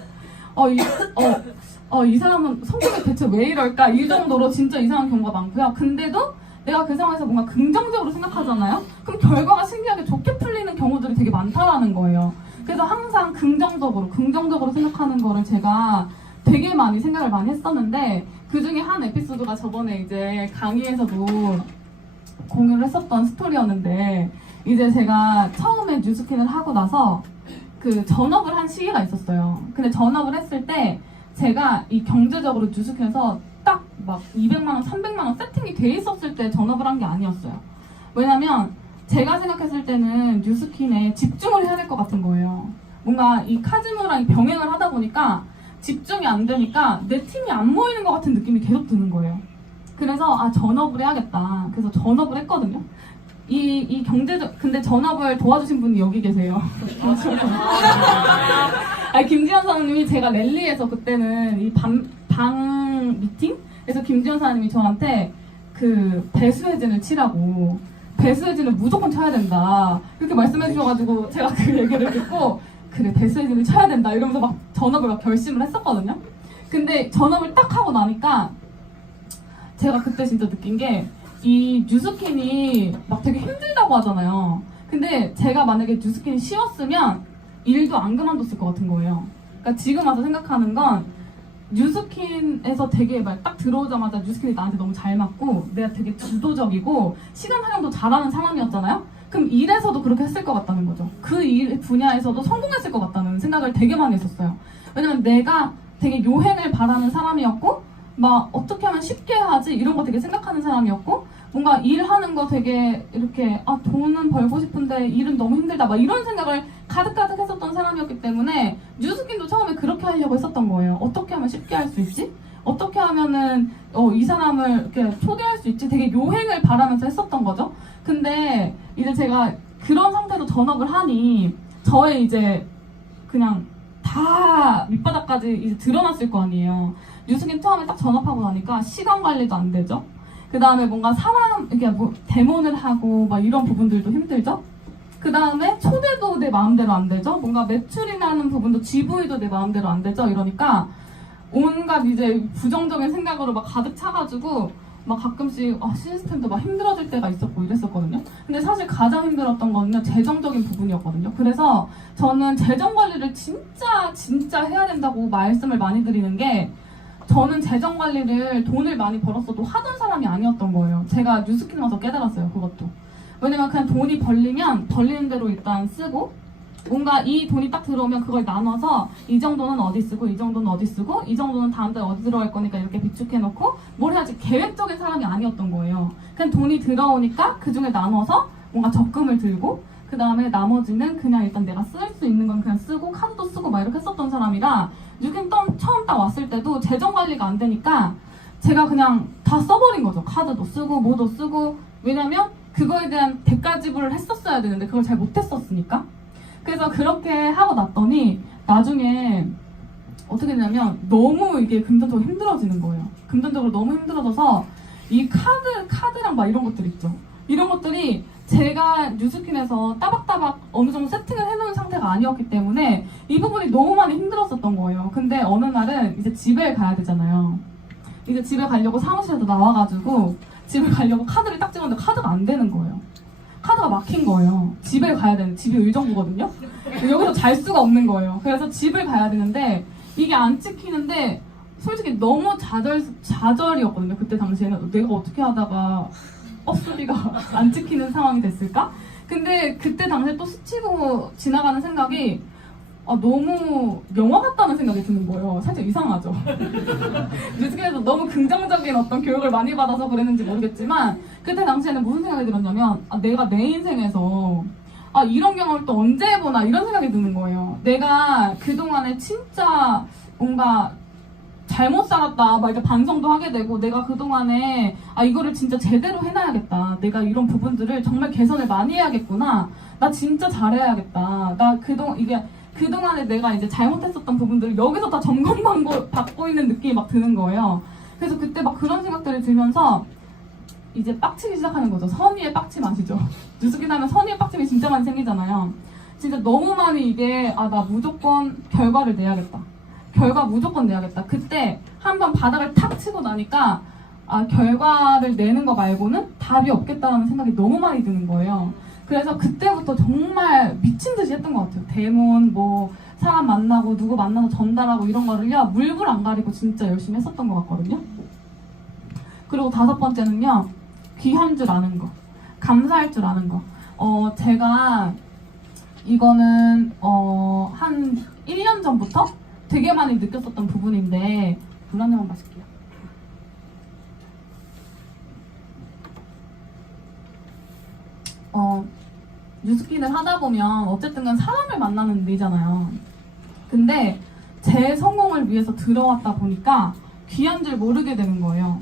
이 사람은 성격이 대체 왜 이럴까? 이 정도로 진짜 이상한 경우가 많고요. 근데도 내가 그 상황에서 뭔가 긍정적으로 생각하잖아요? 그럼 결과가 신기하게 좋게 풀리는 경우들이 되게 많다라는 거예요. 그래서 항상 긍정적으로 생각하는 거를 제가 되게 많이 생각을 많이 했었는데 그 중에 한 에피소드가 저번에 이제 강의에서도 공유를 했었던 스토리였는데 이제 제가 처음에 뉴스킨을 하고 나서 전업을 한 시기가 있었어요. 근데 전업을 했을 때 제가 이 경제적으로 뉴스킨에서 딱 막 200만 원, 300만 원 세팅이 돼 있었을 때 전업을 한 게 아니었어요. 왜냐면 제가 생각했을 때는 뉴스킨에 집중을 해야 될 것 같은 거예요. 뭔가 이 카지노랑 병행을 하다 보니까 집중이 안 되니까 내 팀이 안 모이는 것 같은 느낌이 계속 드는 거예요. 그래서 아, 전업을 해야겠다. 그래서 전업을 했거든요. 이 경제적, 근데 전업을 도와주신 분이 여기 계세요. 아니, 김지현 사장님이 제가 랠리에서 그때는 이 방 미팅? 그래서 김지현 사장님이 저한테 그 배수혜진을 치라고, 배수혜진을 무조건 쳐야 된다 이렇게 말씀해 주셔가지고 제가 그 얘기를 듣고 그래, 배수혜진을 쳐야 된다 이러면서 막 전업을 막 결심을 했었거든요. 근데 전업을 딱 하고 나니까 제가 그때 진짜 느낀 게 이 뉴스킨이 막 되게 힘들다고 하잖아요. 근데 제가 만약에 뉴스킨이 쉬웠으면 일도 안 그만뒀을 것 같은 거예요. 그러니까 지금 와서 생각하는 건 뉴스킨에서 되게 막 딱 들어오자마자 뉴스킨이 나한테 너무 잘 맞고 내가 되게 주도적이고 시간 활용도 잘하는 사람이었잖아요. 그럼 일에서도 그렇게 했을 것 같다는 거죠. 그 일 분야에서도 성공했을 것 같다는 생각을 되게 많이 했었어요. 왜냐면 내가 되게 요행을 바라는 사람이었고 막 어떻게 하면 쉽게 하지 이런 거 되게 생각하는 사람이었고 뭔가 일하는 거 되게 이렇게 아, 돈은 벌고 싶은데 일은 너무 힘들다 막 이런 생각을 가득가득 했었던 사람이었기 때문에 뉴스킨도 처음에 그렇게 하려고 했었던 거예요. 어떻게 하면 쉽게 할 수 있지? 어떻게 하면은 이 사람을 이렇게 초대할 수 있지? 되게 요행을 바라면서 했었던 거죠. 근데 이제 제가 그런 상태로 전업을 하니 저의 이제 그냥 다 밑바닥까지 이제 드러났을 거 아니에요. 뉴스킨 처음에 딱 전업하고 나니까 시간 관리도 안 되죠. 그 다음에 뭔가 사람, 이렇게 뭐 데모를 하고 막 이런 부분들도 힘들죠. 그 다음에 초대도 내 마음대로 안 되죠. 뭔가 매출이 나는 부분도 GV도 내 마음대로 안 되죠. 이러니까 온갖 이제 부정적인 생각으로 막 가득 차가지고 막 가끔씩 시스템도 막 힘들어질 때가 있었고 이랬었거든요. 근데 사실 가장 힘들었던 거는 재정적인 부분이었거든요. 그래서 저는 재정 관리를 진짜 해야 된다고 말씀을 많이 드리는 게 저는 재정 관리를 돈을 많이 벌었어도 하던 사람이 아니었던 거예요. 제가 뉴스킨 와서 깨달았어요. 그것도. 왜냐면 그냥 돈이 벌리면 벌리는 대로 일단 쓰고 뭔가 이 돈이 딱 들어오면 그걸 나눠서 이 정도는 어디 쓰고 이 정도는 어디 쓰고 이 정도는 다음 달에 어디 들어갈 거니까 이렇게 비축해놓고 뭘 해야지 계획적인 사람이 아니었던 거예요. 그냥 돈이 들어오니까 그중에 나눠서 뭔가 적금을 들고 그 다음에 나머지는 그냥 일단 내가 쓸 수 있는 건 그냥 쓰고 카드도 쓰고 막 이렇게 했었던 사람이라 뉴스킨 처음 딱 왔을 때도 재정 관리가 안 되니까 제가 그냥 다 써버린 거죠. 카드도 쓰고 뭐도 쓰고 왜냐면 그거에 대한 대가 지불을 했었어야 되는데 그걸 잘 못했었으니까. 그래서 그렇게 하고 났더니 나중에 어떻게 되냐면 너무 이게 금전적으로 힘들어지는 거예요. 금전적으로 너무 힘들어져서 이 카드랑 막 이런 것들 있죠. 이런 것들이 제가 뉴스킨에서 따박따박 어느 정도 세팅을 해놓은 상태가 아니었기 때문에 이 부분이 너무 많이 힘들었었던 거예요. 근데 어느 날은 이제 집에 가야 되잖아요. 이제 집에 가려고 사무실에서 나와가지고 집에 가려고 카드를 딱 찍었는데 카드가 안 되는 거예요. 카드가 막힌 거예요. 집에 가야 되는, 집이 의정부거든요? 여기서 잘 수가 없는 거예요. 그래서 집을 가야 되는데 이게 안 찍히는데 솔직히 너무 좌절이었거든요. 그때 당시에는 내가 어떻게 하다가 버스비가 안 찍히는 상황이 됐을까? 근데 그때 당시에 또 스치고 지나가는 생각이 너무 영화 같다는 생각이 드는 거예요. 살짝 이상하죠. 뉴스킨에서 너무 긍정적인 어떤 교육을 많이 받아서 그랬는지 모르겠지만 그때 당시에는 무슨 생각이 들었냐면 내가 내 인생에서 이런 경험을 또 언제 해보나 이런 생각이 드는 거예요. 내가 그동안에 진짜 뭔가 잘못 살았다 막 이렇게 반성도 하게 되고 내가 그동안에 이거를 진짜 제대로 해놔야겠다. 내가 이런 부분들을 정말 개선을 많이 해야겠구나. 나 진짜 잘해야겠다. 나 그동안에 내가 이제 잘못했었던 부분들을 여기서 다 점검받고 있는 느낌이 막 드는 거예요. 그래서 그때 막 그런 생각들이 들면서 이제 빡치기 시작하는 거죠. 선의의 빡침 아시죠? 뉴스킨 하면 선의의 빡침이 진짜 많이 생기잖아요. 진짜 너무 많이 이게 나 무조건 결과를 내야겠다. 결과 무조건 내야겠다. 그때 한번 바닥을 탁 치고 나니까 결과를 내는 거 말고는 답이 없겠다라는 생각이 너무 많이 드는 거예요. 그래서 그때부터 정말 미친 듯이 했던 것 같아요. 대본, 사람 만나고 누구 만나서 전달하고 이런 거를요 물불 안 가리고 진짜 열심히 했었던 것 같거든요. 그리고 5번째는요 귀한 줄 아는 거, 감사할 줄 아는 거. 제가 이거는 한 1년 전부터 되게 많이 느꼈었던 부분인데 물 한 잔만 마실게요. 뉴스킨을 하다 보면 어쨌든 간 사람을 만나는 일이잖아요. 근데 제 성공을 위해서 들어왔다 보니까 귀한 줄 모르게 되는 거예요.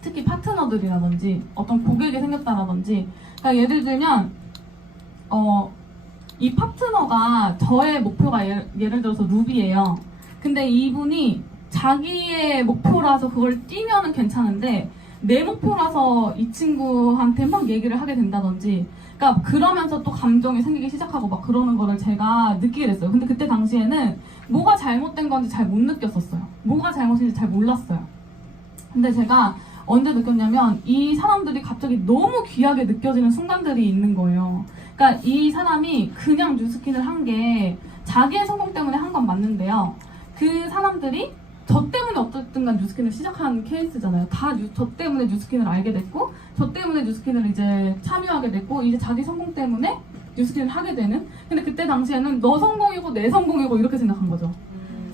특히 파트너들이라든지 어떤 고객이 생겼다라든지. 그러니까 예를 들면 이 파트너가 저의 목표가 예를 들어서 루비예요. 근데 이분이 자기의 목표라서 그걸 뛰면은 괜찮은데 내 목표라서 이 친구한테 막 얘기를 하게 된다든지, 그러니까 그러면서 또 감정이 생기기 시작하고 막 그러는 거를 제가 느끼게 됐어요. 근데 그때 당시에는 뭐가 잘못된 건지 잘 못 느꼈었어요. 뭐가 잘못인지 잘 몰랐어요. 근데 제가 언제 느꼈냐면 이 사람들이 갑자기 너무 귀하게 느껴지는 순간들이 있는 거예요. 그러니까 이 사람이 그냥 뉴스킨을 한 게 자기의 성공 때문에 한 건 맞는데요. 그 사람들이 저 때문에 어쨌든 간 뉴스킨을 시작한 케이스잖아요. 다 저 때문에 뉴스킨을 알게 됐고, 저 때문에 뉴스킨을 이제 참여하게 됐고, 이제 자기 성공 때문에 뉴스킨을 하게 되는. 근데 그때 당시에는 너 성공이고 내 성공이고 이렇게 생각한 거죠.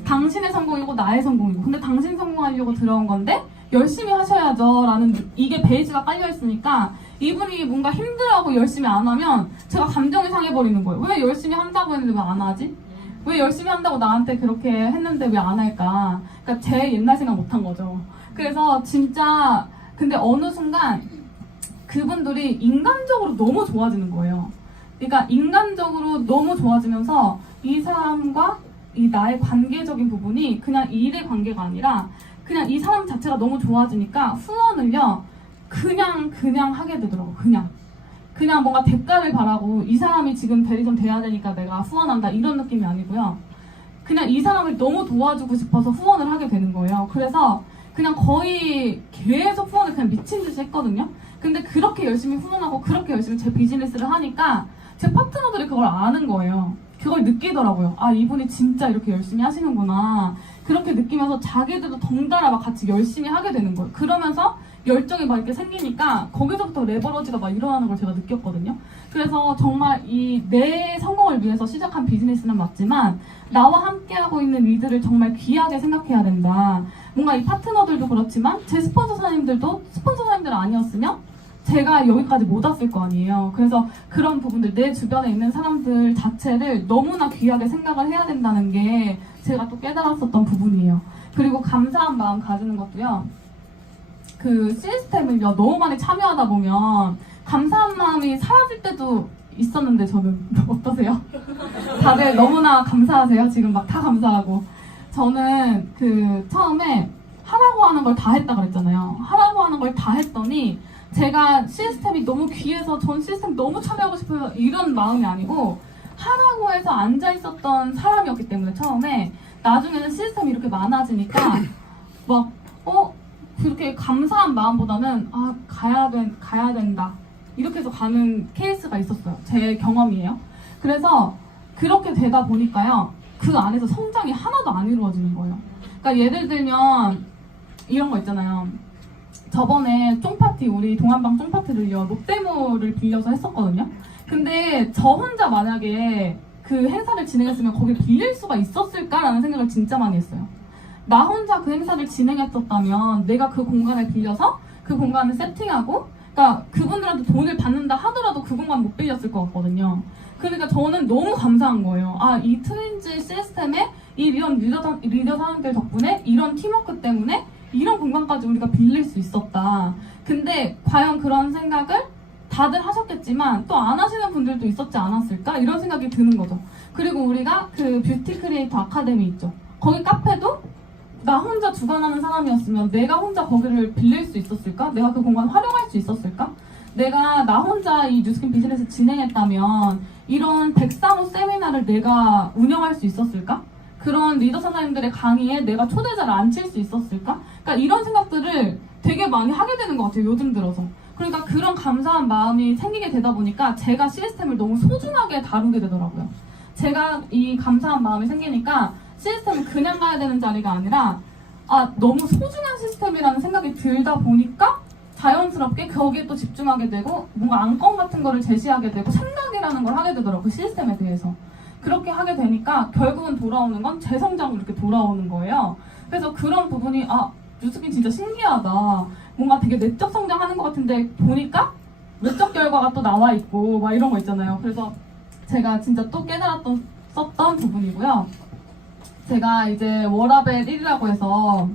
당신의 성공이고 나의 성공이고. 근데 당신 성공하려고 들어온 건데 열심히 하셔야죠 라는 이게 베이스가 깔려있으니까 이분이 뭔가 힘들어하고 열심히 안 하면 제가 감정이 상해버리는 거예요. 왜 열심히 한다고 했는데 왜 안 하지? 왜 열심히 한다고 나한테 그렇게 했는데 왜 안 할까? 그러니까 제 옛날 생각 못한 거죠. 그래서 진짜 근데 어느 순간 그분들이 인간적으로 너무 좋아지는 거예요. 그러니까 인간적으로 너무 좋아지면서 이 사람과 이 나의 관계적인 부분이 그냥 일의 관계가 아니라 그냥 이 사람 자체가 너무 좋아지니까 후원을요 그냥 하게 되더라고. 그냥 뭔가 대가를 바라고 이 사람이 지금 대리점 돼야 되니까 내가 후원한다 이런 느낌이 아니고요. 그냥 이 사람을 너무 도와주고 싶어서 후원을 하게 되는 거예요. 그래서 그냥 거의 계속 후원을 그냥 미친 듯이 했거든요. 근데 그렇게 열심히 후원하고 그렇게 열심히 제 비즈니스를 하니까 제 파트너들이 그걸 아는 거예요. 그걸 느끼더라고요. 아, 이분이 진짜 이렇게 열심히 하시는구나. 그렇게 느끼면서 자기들도 덩달아 막 같이 열심히 하게 되는 거예요. 그러면서 열정이 막 이렇게 생기니까 거기서부터 레버러지가 막 일어나는 걸 제가 느꼈거든요. 그래서 정말 이 내 성공을 위해서 시작한 비즈니스는 맞지만 나와 함께하고 있는 이들을 정말 귀하게 생각해야 된다. 뭔가 이 파트너들도 그렇지만 제 스폰서사님들도 스폰서사님들 아니었으면 제가 여기까지 못 왔을 거 아니에요. 그래서 그런 부분들, 내 주변에 있는 사람들 자체를 너무나 귀하게 생각을 해야 된다는 게 제가 또 깨달았었던 부분이에요. 그리고 감사한 마음 가지는 것도요. 그 시스템을요 너무 많이 참여하다 보면 감사한 마음이 사라질 때도 있었는데 저는 어떠세요? 다들 너무나 감사하세요? 지금 막 다 감사하고. 저는 그 처음에 하라고 하는 걸 다 했다 그랬잖아요. 하라고 하는 걸 다 했더니 제가 시스템이 너무 귀해서 전 시스템 너무 참여하고 싶어요 이런 마음이 아니고 하라고 해서 앉아 있었던 사람이었기 때문에 처음에 나중에는 시스템이 이렇게 많아지니까 막 그렇게 감사한 마음보다는 가야 된다 이렇게 해서 가는 케이스가 있었어요. 제 경험이에요. 그래서 그렇게 되다 보니까요 그 안에서 성장이 하나도 안 이루어지는 거예요. 그러니까 예를 들면 이런 거 있잖아요. 저번에 쫑파티, 우리 동안방 쫑파티를요 롯데몰을 빌려서 했었거든요. 근데 저 혼자 만약에 그 행사를 진행했으면 거기를 빌릴 수가 있었을까라는 생각을 진짜 많이 했어요. 나 혼자 그 행사를 진행했었다면 내가 그 공간을 빌려서 그 공간을 세팅하고, 그러니까 그분들한테 돈을 받는다 하더라도 그 공간 못 빌렸을 것 같거든요. 그러니까 저는 너무 감사한 거예요. 아, 이 트윈즈 시스템에 이런 리더 사람들 덕분에 이런 팀워크 때문에 이런 공간까지 우리가 빌릴 수 있었다. 근데 과연 그런 생각을 다들 하셨겠지만 또 안 하시는 분들도 있었지 않았을까? 이런 생각이 드는 거죠. 그리고 우리가 그 뷰티 크리에이터 아카데미 있죠. 거기 카페도 나 혼자 주관하는 사람이었으면 내가 혼자 거기를 빌릴 수 있었을까? 내가 그 공간 활용할 수 있었을까? 내가 나 혼자 이 뉴스킨 비즈니스 진행했다면 이런 104호 세미나를 내가 운영할 수 있었을까? 그런 리더 사장님들의 강의에 내가 초대자를 앉힐 수 있었을까? 그러니까 이런 생각들을 되게 많이 하게 되는 것 같아요, 요즘 들어서. 그러니까 그런 감사한 마음이 생기게 되다 보니까 제가 시스템을 너무 소중하게 다루게 되더라고요. 제가 이 감사한 마음이 생기니까 시스템을 그냥 가야 되는 자리가 아니라 너무 소중한 시스템이라는 생각이 들다 보니까 자연스럽게 거기에 또 집중하게 되고 뭔가 안건 같은 거를 제시하게 되고 생각이라는 걸 하게 되더라고요, 그 시스템에 대해서. 그렇게 하게 되니까 결국은 돌아오는 건 제 성장으로 이렇게 돌아오는 거예요. 그래서 그런 부분이 뉴스킨 진짜 신기하다. 뭔가 되게 내적 성장하는 것 같은데 보니까 면접 결과가 또 나와 있고 막 이런 거 있잖아요. 그래서 제가 진짜 또 썼던 부분이고요. 제가 이제 워라벨 1위라고 해서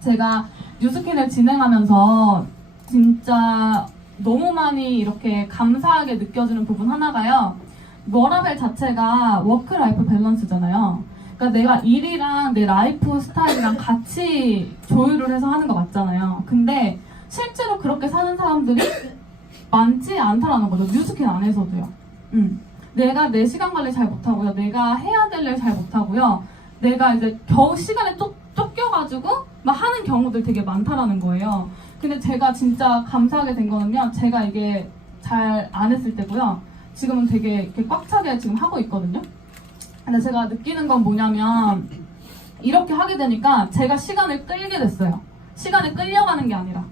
제가 뉴스킨을 진행하면서 진짜 너무 많이 이렇게 감사하게 느껴지는 부분 하나가요. 워라벨 자체가 워크라이프 밸런스잖아요. 그러니까 내가 일이랑 내 라이프 스타일이랑 같이 조율을 해서 하는 거 맞잖아요. 근데 실제로 그렇게 사는 사람들이 많지 않다라는 거죠. 뉴스킨 안에서도요. 내가 내 시간 관리 잘 못하고요. 내가 해야 될 일 잘 못하고요. 내가 이제 겨우 시간에 쫓겨가지고 막 하는 경우들 되게 많다라는 거예요. 근데 제가 진짜 감사하게 된 거는요. 제가 이게 잘 안 했을 때고요. 지금은 되게 이렇게 꽉 차게 지금 하고 있거든요. 근데 제가 느끼는 건 뭐냐면 이렇게 하게 되니까 제가 시간을 끌게 됐어요. 시간에 끌려가는 게 아니라.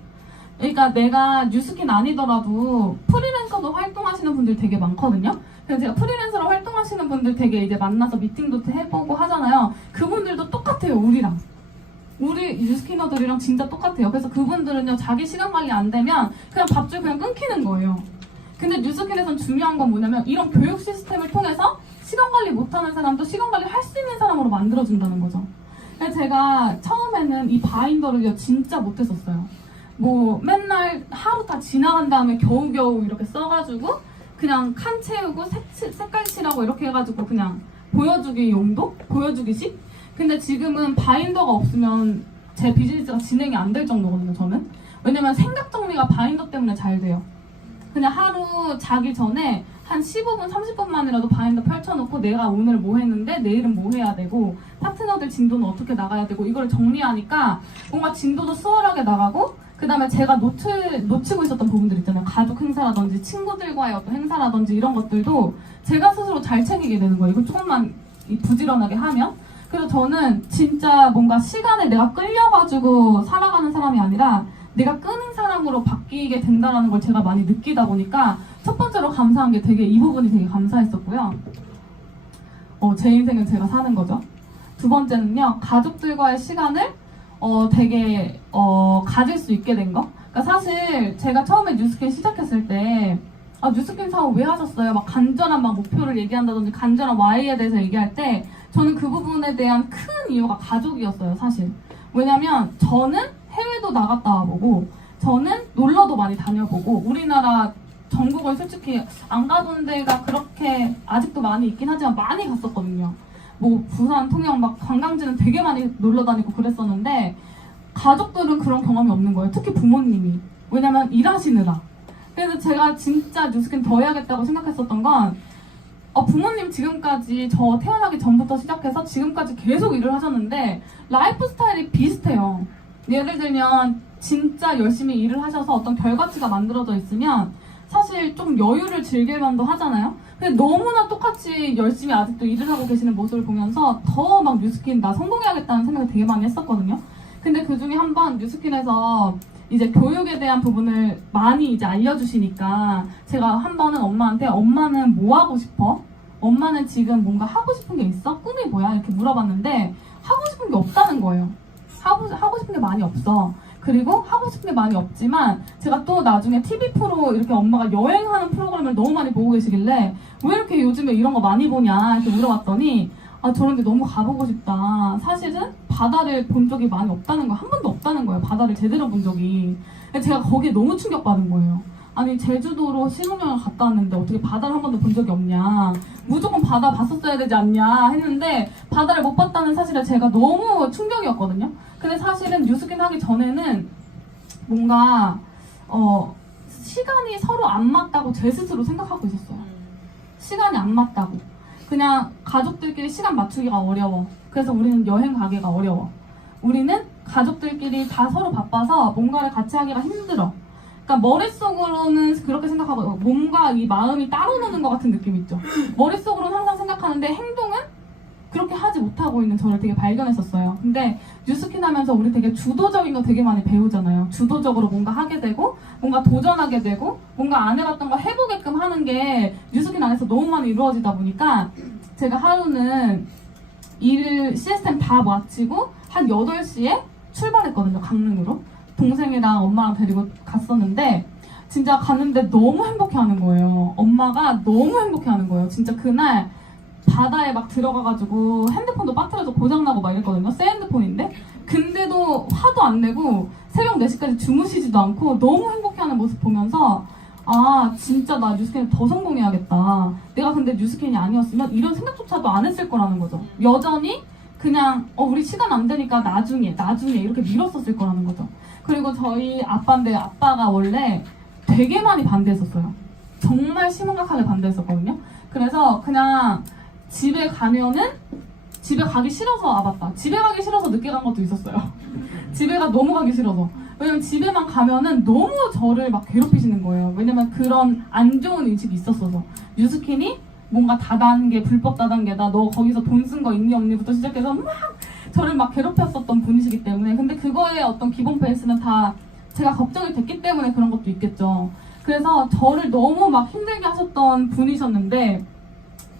그러니까 내가 뉴스킨 아니더라도 프리랜서도 활동하시는 분들 되게 많거든요. 그래서 제가 프리랜서로 활동하시는 분들 되게 이제 만나서 미팅도 해보고 하잖아요. 그분들도 똑같아요, 우리랑. 우리 뉴스키너들이랑 진짜 똑같아요. 그래서 그분들은요, 자기 시간 관리 안 되면 그냥 밥줄 그냥 끊기는 거예요. 근데 뉴스킨에선 중요한 건 뭐냐면 이런 교육 시스템을 통해서 시간 관리 못하는 사람도 시간 관리 할 수 있는 사람으로 만들어준다는 거죠. 그래서 제가 처음에는 이 바인더를요, 진짜 못했었어요. 뭐 맨날 하루 다 지나간 다음에 겨우겨우 이렇게 써가지고 그냥 칸 채우고 색깔 칠하고 이렇게 해가지고 그냥 보여주기 용도? 보여주기식? 근데 지금은 바인더가 없으면 제 비즈니스가 진행이 안 될 정도거든요, 저는. 왜냐면 생각 정리가 바인더 때문에 잘 돼요. 그냥 하루 자기 전에 한 15분, 30분만이라도 바인더 펼쳐놓고 내가 오늘 뭐 했는데 내일은 뭐 해야 되고 파트너들 진도는 어떻게 나가야 되고 이걸 정리하니까 뭔가 진도도 수월하게 나가고 그 다음에 제가 놓치고 있었던 부분들 있잖아요. 가족 행사라든지 친구들과의 어떤 행사라든지 이런 것들도 제가 스스로 잘 챙기게 되는 거예요. 이걸 조금만 부지런하게 하면. 그래서 저는 진짜 뭔가 시간에 내가 끌려가지고 살아가는 사람이 아니라 내가 끄는 사람으로 바뀌게 된다는 걸 제가 많이 느끼다 보니까 첫 번째로 감사한 게 되게 이 부분이 되게 감사했었고요. 제 인생은 제가 사는 거죠. 두 번째는요, 가족들과의 시간을 되게 가질 수 있게 된 거. 그러니까 사실 제가 처음에 뉴스킨 시작했을 때 뉴스킨 사업 왜 하셨어요? 막 간절한 막 목표를 얘기한다든지 간절한 Y에 대해서 얘기할 때 저는 그 부분에 대한 큰 이유가 가족이었어요, 사실. 왜냐면 저는 해외도 나갔다 와보고 저는 놀러도 많이 다녀보고 우리나라 전국을 솔직히 안 가본 데가 그렇게 아직도 많이 있긴 하지만 많이 갔었거든요. 뭐 부산, 통영 막 관광지는 되게 많이 놀러 다니고 그랬었는데 가족들은 그런 경험이 없는 거예요. 특히 부모님이. 왜냐면 일하시느라. 그래서 제가 진짜 뉴스킨 더 해야겠다고 생각했었던 건 부모님 지금까지 저 태어나기 전부터 시작해서 지금까지 계속 일을 하셨는데 라이프 스타일이 비슷해요. 예를 들면 진짜 열심히 일을 하셔서 어떤 결과치가 만들어져 있으면 사실 좀 여유를 즐길 만도 하잖아요. 근데 너무나 똑같이 열심히 아직도 일을 하고 계시는 모습을 보면서 더 막 뉴스킨 나 성공해야겠다는 생각을 되게 많이 했었거든요. 근데 그 중에 한 번 뉴스킨에서 이제 교육에 대한 부분을 많이 이제 알려주시니까 제가 한 번은 엄마한테 엄마는 뭐 하고 싶어? 엄마는 지금 뭔가 하고 싶은 게 있어? 꿈이 뭐야? 이렇게 물어봤는데 하고 싶은 게 없다는 거예요. 하고 싶은 게 많이 없어. 그리고 하고 싶은 게 많이 없지만 제가 또 나중에 TV 프로 이렇게 엄마가 여행하는 프로그램을 너무 많이 보고 계시길래 왜 이렇게 요즘에 이런 거 많이 보냐 이렇게 물어봤더니 저런 데 너무 가보고 싶다. 사실은 바다를 본 적이 많이 없다는 거예요. 한 번도 없다는 거예요. 바다를 제대로 본 적이. 제가 거기에 너무 충격받은 거예요. 아니 제주도로 신혼여행을 갔다 왔는데 어떻게 바다를 한 번도 본 적이 없냐. 무조건 바다 봤었어야 되지 않냐 했는데 바다를 못 봤다는 사실에 제가 너무 충격이었거든요. 근데 사실은 뉴스킨 하기 전에는 뭔가 시간이 서로 안 맞다고 제 스스로 생각하고 있었어요. 시간이 안 맞다고. 그냥 가족들끼리 시간 맞추기가 어려워. 그래서 우리는 여행 가기가 어려워. 우리는 가족들끼리 다 서로 바빠서 뭔가를 같이 하기가 힘들어. 그러니까 머릿속으로는 그렇게 생각하고 몸과 이 마음이 따로 노는 것 같은 느낌 있죠. 머릿속으로는 항상 생각하는데 행동은 그렇게 하지 못하고 있는 저를 되게 발견했었어요. 근데 뉴스킨 하면서 우리 되게 주도적인 거 되게 많이 배우잖아요. 주도적으로 뭔가 하게 되고 뭔가 도전하게 되고 뭔가 안 해봤던 거 해보게끔 하는 게 뉴스킨 안에서 너무 많이 이루어지다 보니까 제가 하루는 일 시스템 다 마치고 한 8시에 출발했거든요. 강릉으로. 동생이랑 엄마랑 데리고 갔었는데 진짜 갔는데 너무 행복해하는 거예요. 엄마가 너무 행복해하는 거예요. 진짜 그날 바다에 막 들어가가지고 핸드폰도 빠뜨려서 고장나고 막 이랬거든요. 새 핸드폰인데. 근데도 화도 안 내고 새벽 4시까지 주무시지도 않고 너무 행복해하는 모습 보면서 아 진짜 나 뉴스캔을 더 성공해야겠다. 내가 근데 뉴스캔이 아니었으면 이런 생각조차도 안 했을 거라는 거죠. 여전히 그냥 우리 시간 안 되니까 나중에 이렇게 미뤘었을 거라는 거죠. 그리고 저희 아빠인데 아빠가 원래 되게 많이 반대했었어요. 정말 심각하게 반대했었거든요. 그래서 그냥 집에 가면은 집에 가기 싫어서 맞다. 집에 가기 싫어서 늦게 간 것도 있었어요. 집에가 너무 가기 싫어서. 왜냐면 집에만 가면은 너무 저를 막 괴롭히시는 거예요. 왜냐면 그런 안 좋은 인식이 있었어서. 뉴스킨이 뭔가 다단계, 불법 다단계다. 너 거기서 돈 쓴 거 있니 없니부터 시작해서 막 저를 막 괴롭혔었던 분이시기 때문에. 근데 그거의 어떤 기본 베이스는 다 제가 걱정이 됐기 때문에 그런 것도 있겠죠. 그래서 저를 너무 막 힘들게 하셨던 분이셨는데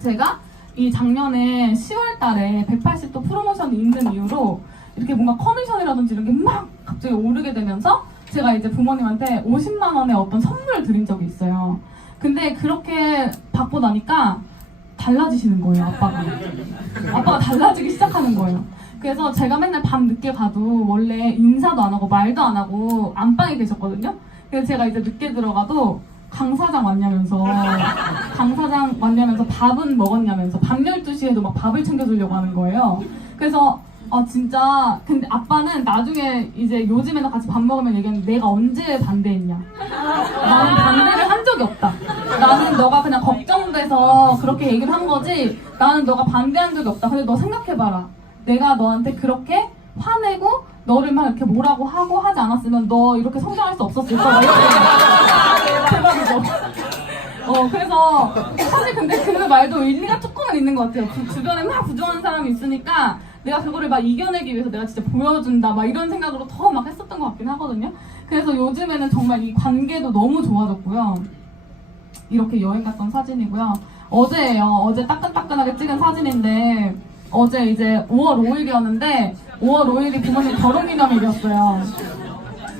제가 이 작년에 10월 달에 180도 프로모션이 있는 이유로 이렇게 뭔가 커미션이라든지 이런 게 막 갑자기 오르게 되면서 제가 이제 부모님한테 50만 원의 어떤 선물을 드린 적이 있어요. 근데 그렇게 받고 나니까 달라지시는 거예요, 아빠가. 아빠가 달라지기 시작하는 거예요. 그래서 제가 맨날 밤 늦게 가도 원래 인사도 안 하고 말도 안 하고 안방에 계셨거든요. 그래서 제가 이제 늦게 들어가도 강 사장 왔냐면서 밥은 먹었냐면서 밤 12시에도 막 밥을 챙겨주려고 하는 거예요. 그래서 진짜 근데 아빠는 나중에 이제 요즘에는 같이 밥 먹으면 얘기하는데 내가 언제 반대했냐. 나는 반대를 한 적이 없다. 나는 너가 그냥 걱정돼서 그렇게 얘기를 한 거지 나는 너가 반대한 적이 없다. 근데 너 생각해봐라. 내가 너한테 그렇게 화내고 너를 막 이렇게 뭐라고 하고 하지 않았으면 너 이렇게 성장할 수 없었을 거야. 대박이죠. 그래서 사실 근데 그 말도 일리가 조금은 있는 것 같아요. 주변에 막 부정하는 사람이 있으니까 내가 그거를 막 이겨내기 위해서 내가 진짜 보여준다 막 이런 생각으로 더 막 했었던 것 같긴 하거든요. 그래서 요즘에는 정말 이 관계도 너무 좋아졌고요. 이렇게 여행 갔던 사진이고요. 어제예요. 어제 따끈따끈하게 찍은 사진인데 어제 이제 5월 5일이었는데 5월 5일이 부모님 결혼기념일이었어요.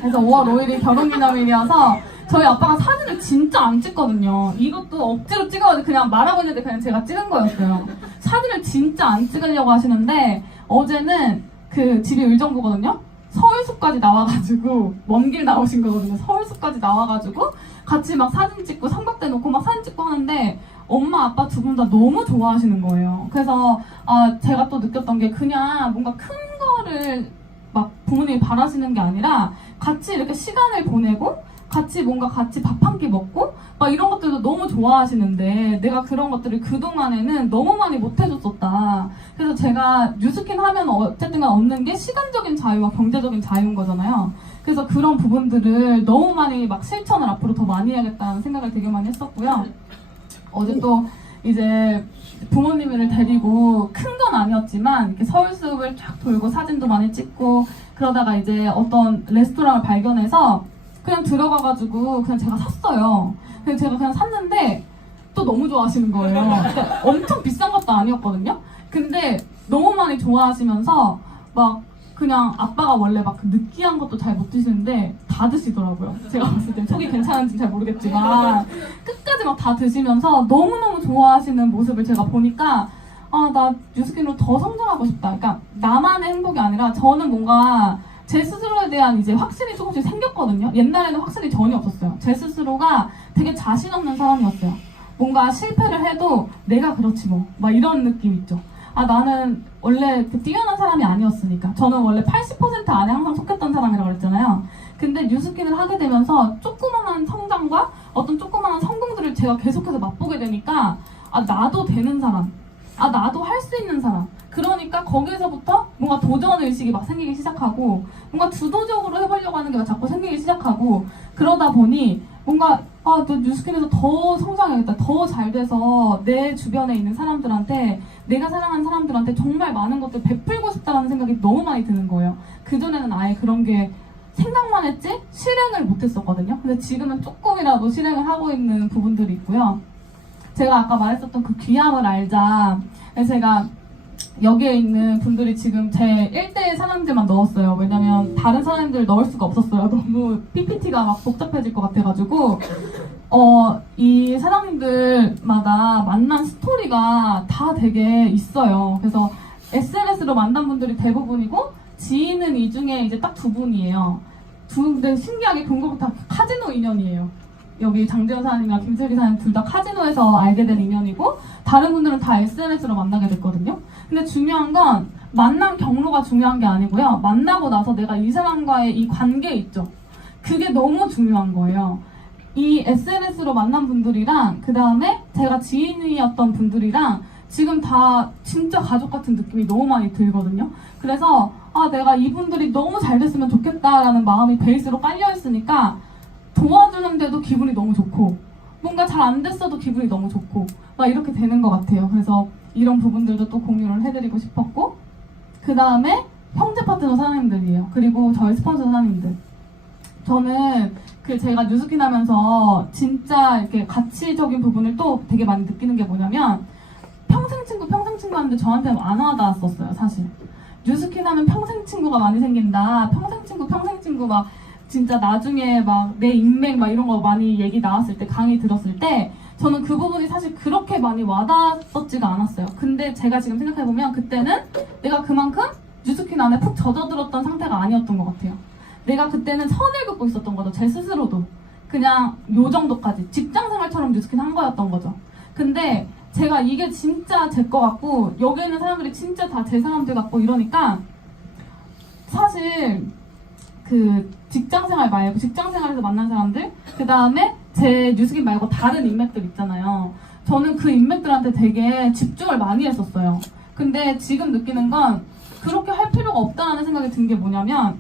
그래서 5월 5일이 결혼기념일이어서 저희 아빠가 사진을 진짜 안 찍거든요. 이것도 억지로 찍어가지고 그냥 말하고 있는데 그냥 제가 찍은 거였어요. 사진을 진짜 안 찍으려고 하시는데 어제는 그 집이 의정부거든요. 서울숲까지 나와가지고 먼 길 나오신 거거든요. 서울숲까지 나와가지고 같이 막 사진 찍고 삼각대 놓고 막 사진 찍고 하는데 엄마 아빠 두 분 다 너무 좋아하시는 거예요. 그래서 제가 또 느꼈던 게 그냥 뭔가 큰 거를 막 부모님이 바라시는 게 아니라 같이 이렇게 시간을 보내고 같이 밥 한 끼 먹고 막 이런 것들도 너무 좋아하시는데 내가 그런 것들을 그동안에는 너무 많이 못 해줬었다. 그래서 제가 뉴스킨 하면 어쨌든 얻는 게 시간적인 자유와 경제적인 자유인 거잖아요. 그래서 그런 부분들을 너무 많이 막 실천을 앞으로 더 많이 해야겠다는 생각을 되게 많이 했었고요. 어제 또 이제 부모님을 데리고 큰 건 아니었지만 이렇게 서울숲을 쫙 돌고 사진도 많이 찍고 그러다가 이제 어떤 레스토랑을 발견해서 그냥 들어가가지고 그냥 제가 샀어요. 그래서 제가 그냥 샀는데 또 너무 좋아하시는 거예요. 그러니까 엄청 비싼 것도 아니었거든요. 근데 너무 많이 좋아하시면서 막 그냥 아빠가 원래 막 느끼한 것도 잘 못 드시는데 다 드시더라고요. 제가 봤을 때 속이 괜찮은지 잘 모르겠지만 끝까지 막 다 드시면서 너무너무 좋아하시는 모습을 제가 보니까 나 뉴스킨으로 더 성장하고 싶다. 그러니까 나만의 행복이 아니라 저는 뭔가 제 스스로에 대한 이제 확신이 조금씩 생겼거든요. 옛날에는 확신이 전혀 없었어요. 제 스스로가 되게 자신 없는 사람이었어요. 뭔가 실패를 해도 내가 그렇지 뭐 막 이런 느낌 있죠. 나는 원래 그 뛰어난 사람이 아니었으니까. 저는 원래 80% 안에 항상 속했던 사람이라고 그랬잖아요. 근데 뉴스킨을 하게 되면서 조그만한 성장과 어떤 조그만한 성공들을 제가 계속해서 맛보게 되니까 나도 되는 사람, 나도 할 수 있는 사람. 그러니까 거기에서부터 뭔가 도전 의식이 막 생기기 시작하고 뭔가 주도적으로 해보려고 하는 게 자꾸 생기기 시작하고 그러다 보니 뭔가 또 뉴스킨에서 더 성장해야겠다. 더 잘 돼서 내 주변에 있는 사람들한테 내가 사랑하는 사람들한테 정말 많은 것들 베풀고 싶다는 생각이 너무 많이 드는 거예요. 그전에는 아예 그런 게 생각만 했지 실행을 못했었거든요. 근데 지금은 조금이라도 실행을 하고 있는 부분들이 있고요. 제가 아까 말했었던 그 귀함을 알자. 제가 여기에 있는 분들이 지금 제 1대1 사장님들만 넣었어요. 왜냐면 다른 사장님들 넣을 수가 없었어요. 너무 PPT가 막 복잡해질 것 같아가지고 이 사장님들마다 만난 스토리가 다 되게 있어요. 그래서 SNS로 만난 분들이 대부분이고 지인은 이 중에 이제 딱 두 분이에요. 근데 신기하게 종교가 다 카지노 인연이에요. 여기 장재현 사장님이랑 김슬기 사장님 둘 다 카지노에서 알게 된 인연이고 다른 분들은 다 SNS로 만나게 됐거든요. 근데 중요한 건 만난 경로가 중요한 게 아니고요. 만나고 나서 내가 이 사람과의 이 관계 있죠. 그게 너무 중요한 거예요. 이 SNS로 만난 분들이랑 그 다음에 제가 지인이었던 분들이랑 지금 다 진짜 가족 같은 느낌이 너무 많이 들거든요. 그래서 내가 이분들이 너무 잘 됐으면 좋겠다라는 마음이 베이스로 깔려 있으니까 도와주는데도 기분이 너무 좋고 뭔가 잘 안 됐어도 기분이 너무 좋고 막 이렇게 되는 것 같아요. 그래서 이런 부분들도 또 공유를 해드리고 싶었고 그 다음에 형제 파트너 사장님들이에요. 그리고 저희 스폰서 사장님들. 저는 제가 뉴스킨 하면서 진짜 이렇게 가치적인 부분을 또 되게 많이 느끼는 게 뭐냐면 평생 친구 하는데 저한테는 안 와닿았었어요, 사실. 뉴스킨 하면 평생 친구가 많이 생긴다. 평생 친구 막 진짜 나중에 막 내 인맥 막 이런 거 많이 얘기 나왔을 때 강의 들었을 때 저는 그 부분이 사실 그렇게 많이 와닿았지가 않았어요. 근데 제가 지금 생각해보면 그때는 내가 그만큼 뉴스킨 안에 푹 젖어들었던 상태가 아니었던 것 같아요. 내가 그때는 선을 긋고 있었던 거죠. 제 스스로도. 그냥 요 정도까지. 직장생활처럼 뉴스킨 한 거였던 거죠. 근데 제가 이게 진짜 제 거 같고 여기 있는 사람들이 진짜 다 제 사람들 같고 이러니까 사실 직장생활 말고 직장생활에서 만난 사람들 그 다음에 제 뉴스킨 말고 다른 인맥들 있잖아요. 저는 그 인맥들한테 되게 집중을 많이 했었어요. 근데 지금 느끼는 건 그렇게 할 필요가 없다는 생각이 든 게 뭐냐면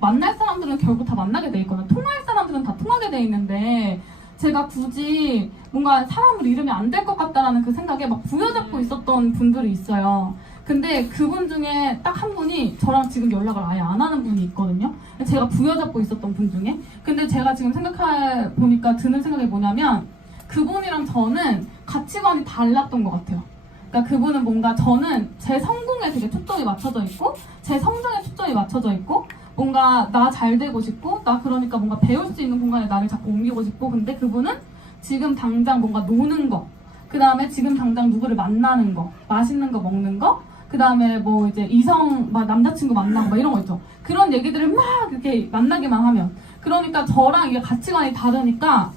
만날 사람들은 결국 다 만나게 돼 있거나 통할 사람들은 다 통하게 돼 있는데 제가 굳이 뭔가 사람을 잃으면 안 될 것 같다라는 그 생각에 막 부여잡고 있었던 분들이 있어요. 근데 그분 중에 딱 한 분이 저랑 지금 연락을 아예 안 하는 분이 있거든요. 제가 부여잡고 있었던 분 중에. 근데 제가 지금 생각해보니까 드는 생각이 뭐냐면 그분이랑 저는 가치관이 달랐던 것 같아요. 그러니까 그분은 뭔가 저는 제 성공에 되게 초점이 맞춰져 있고 제 성장에 초점이 맞춰져 있고 뭔가 나 잘 되고 싶고 나 그러니까 뭔가 배울 수 있는 공간에 나를 자꾸 옮기고 싶고 근데 그분은 지금 당장 뭔가 노는 거 그 다음에 지금 당장 누구를 만나는 거 맛있는 거 먹는 거 그 다음에 뭐 이제 이성 막 남자친구 만나고 막 이런 거 있죠. 그런 얘기들을 막 이렇게 만나기만 하면 그러니까 저랑 이게 가치관이 다르니까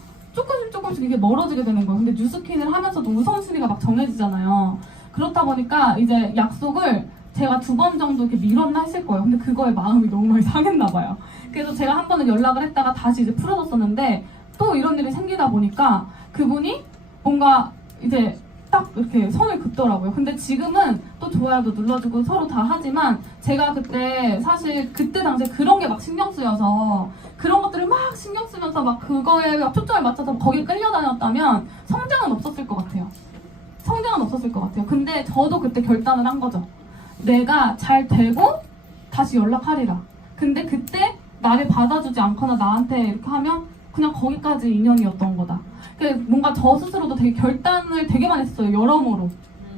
조금씩 이게 멀어지게 되는 거예요. 근데 뉴스킨을 하면서도 우선순위가 막 정해지잖아요. 그렇다 보니까 이제 약속을 제가 2번 정도 이렇게 미뤘나 했을 거예요. 근데 그거에 마음이 너무 많이 상했나 봐요. 그래서 제가 한 번은 연락을 했다가 다시 이제 풀어졌었는데 또 이런 일이 생기다 보니까 그분이 뭔가 이제 딱 이렇게 선을 긋더라고요. 근데 지금은 또 좋아요도 눌러주고 서로 다 하지만 제가 그때 사실 그때 당시에 그런 게 막 신경 쓰여서 그런 것들을 막 신경 쓰면서 막 그거에 초점을 맞춰서 거기에 끌려다녔다면 성장은 없었을 것 같아요. 근데 저도 그때 결단을 한 거죠. 내가 잘 되고 다시 연락하리라. 근데 그때 나를 받아주지 않거나 나한테 이렇게 하면 그냥 거기까지 인연이었던 거다. 뭔가 저 스스로도 되게 결단을 되게 많이 했어요. 여러모로.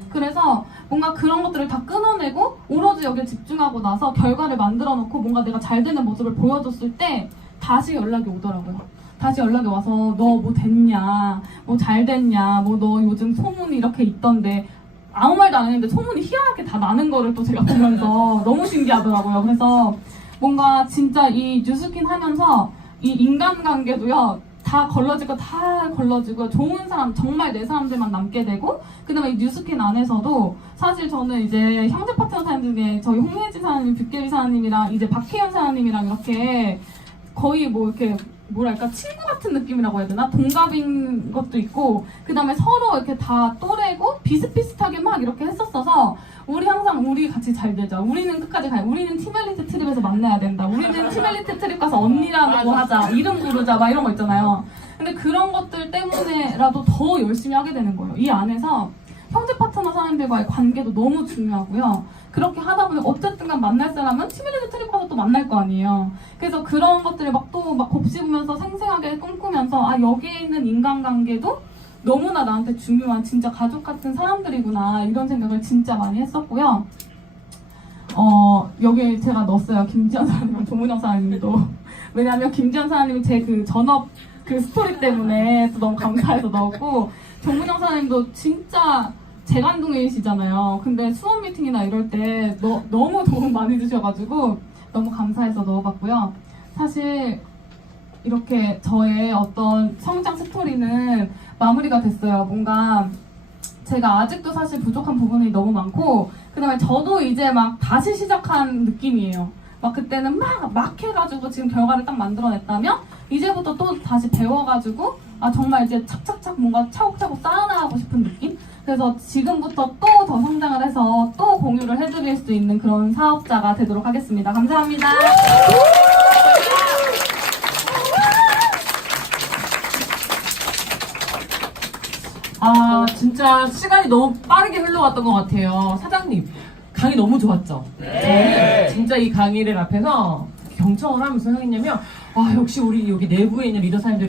그래서 뭔가 그런 것들을 다 끊어내고 오로지 여기에 집중하고 나서 결과를 만들어 놓고 뭔가 내가 잘 되는 모습을 보여줬을 때 다시 연락이 오더라고요. 다시 연락이 와서 너 뭐 됐냐, 뭐 잘 됐냐, 뭐 너 요즘 소문이 이렇게 있던데 아무 말도 안 했는데 소문이 희한하게 다 나는 거를 또 제가 보면서 너무 신기하더라고요. 그래서 뭔가 진짜 이 뉴스킨 하면서 이 인간관계도요 다 걸러지고 좋은 사람 정말 내 사람들만 남게 되고 그 다음에 이 뉴스킨 안에서도 사실 저는 이제 형제 파트너 사장님 중에 저희 홍혜지 사장님, 뷰게리 사장님이랑 이제 박혜연 사장님이랑 이렇게 거의 뭐 이렇게 뭐랄까 친구 같은 느낌이라고 해야 되나? 동갑인 것도 있고 그 다음에 서로 이렇게 다 또래고 비슷비슷하게 막 이렇게 했었어서 우리 같이 잘 되자. 우리는 끝까지 가야. 우리는 팀엘리트 트립에서 만나야 된다. 우리는 팀엘리트 트립 가서 언니랑 뭐 하자. 이름 부르자. 막 이런 거 있잖아요. 근데 그런 것들 때문에라도 더 열심히 하게 되는 거예요. 이 안에서 형제 파트너 사람들과의 관계도 너무 중요하고요. 그렇게 하다 보니 어쨌든 간 만날 사람은 팀엘리트 트립 가서 또 만날 거 아니에요. 그래서 그런 것들을 막 또 막 곱씹으면서 생생하게 꿈꾸면서 여기에 있는 인간관계도 너무나 나한테 중요한 진짜 가족 같은 사람들이구나 이런 생각을 진짜 많이 했었고요. 여기 제가 넣었어요. 김지현 사장님과 조문영 사장님도. 왜냐하면 김지현 사장님이 제 그 전업 그 스토리 때문에 또 너무 감사해서 넣었고, 조문영 사장님도 진짜 재간둥이시잖아요. 근데 수업 미팅이나 이럴 때 너무 도움 많이 주셔가지고 너무 감사해서 넣어봤고요. 사실 이렇게 저의 어떤 성장 스토리는 마무리가 됐어요. 뭔가 제가 아직도 사실 부족한 부분이 너무 많고, 그 다음에 저도 이제 막 다시 시작한 느낌이에요. 막 그때는 막 해가지고 지금 결과를 딱 만들어냈다면, 이제부터 또 다시 배워가지고, 정말 이제 착착착 뭔가 차곡차곡 쌓아나가고 싶은 느낌? 그래서 지금부터 또 더 성장을 해서 또 공유를 해드릴 수 있는 그런 사업자가 되도록 하겠습니다. 감사합니다. 진짜 시간이 너무 빠르게 흘러갔던 것 같아요. 사장님, 강의 너무 좋았죠? 저는 진짜 이 강의를 앞에서 경청을 하면서 생각했냐면, 역시 우리 여기 내부에 있는 리더 사님들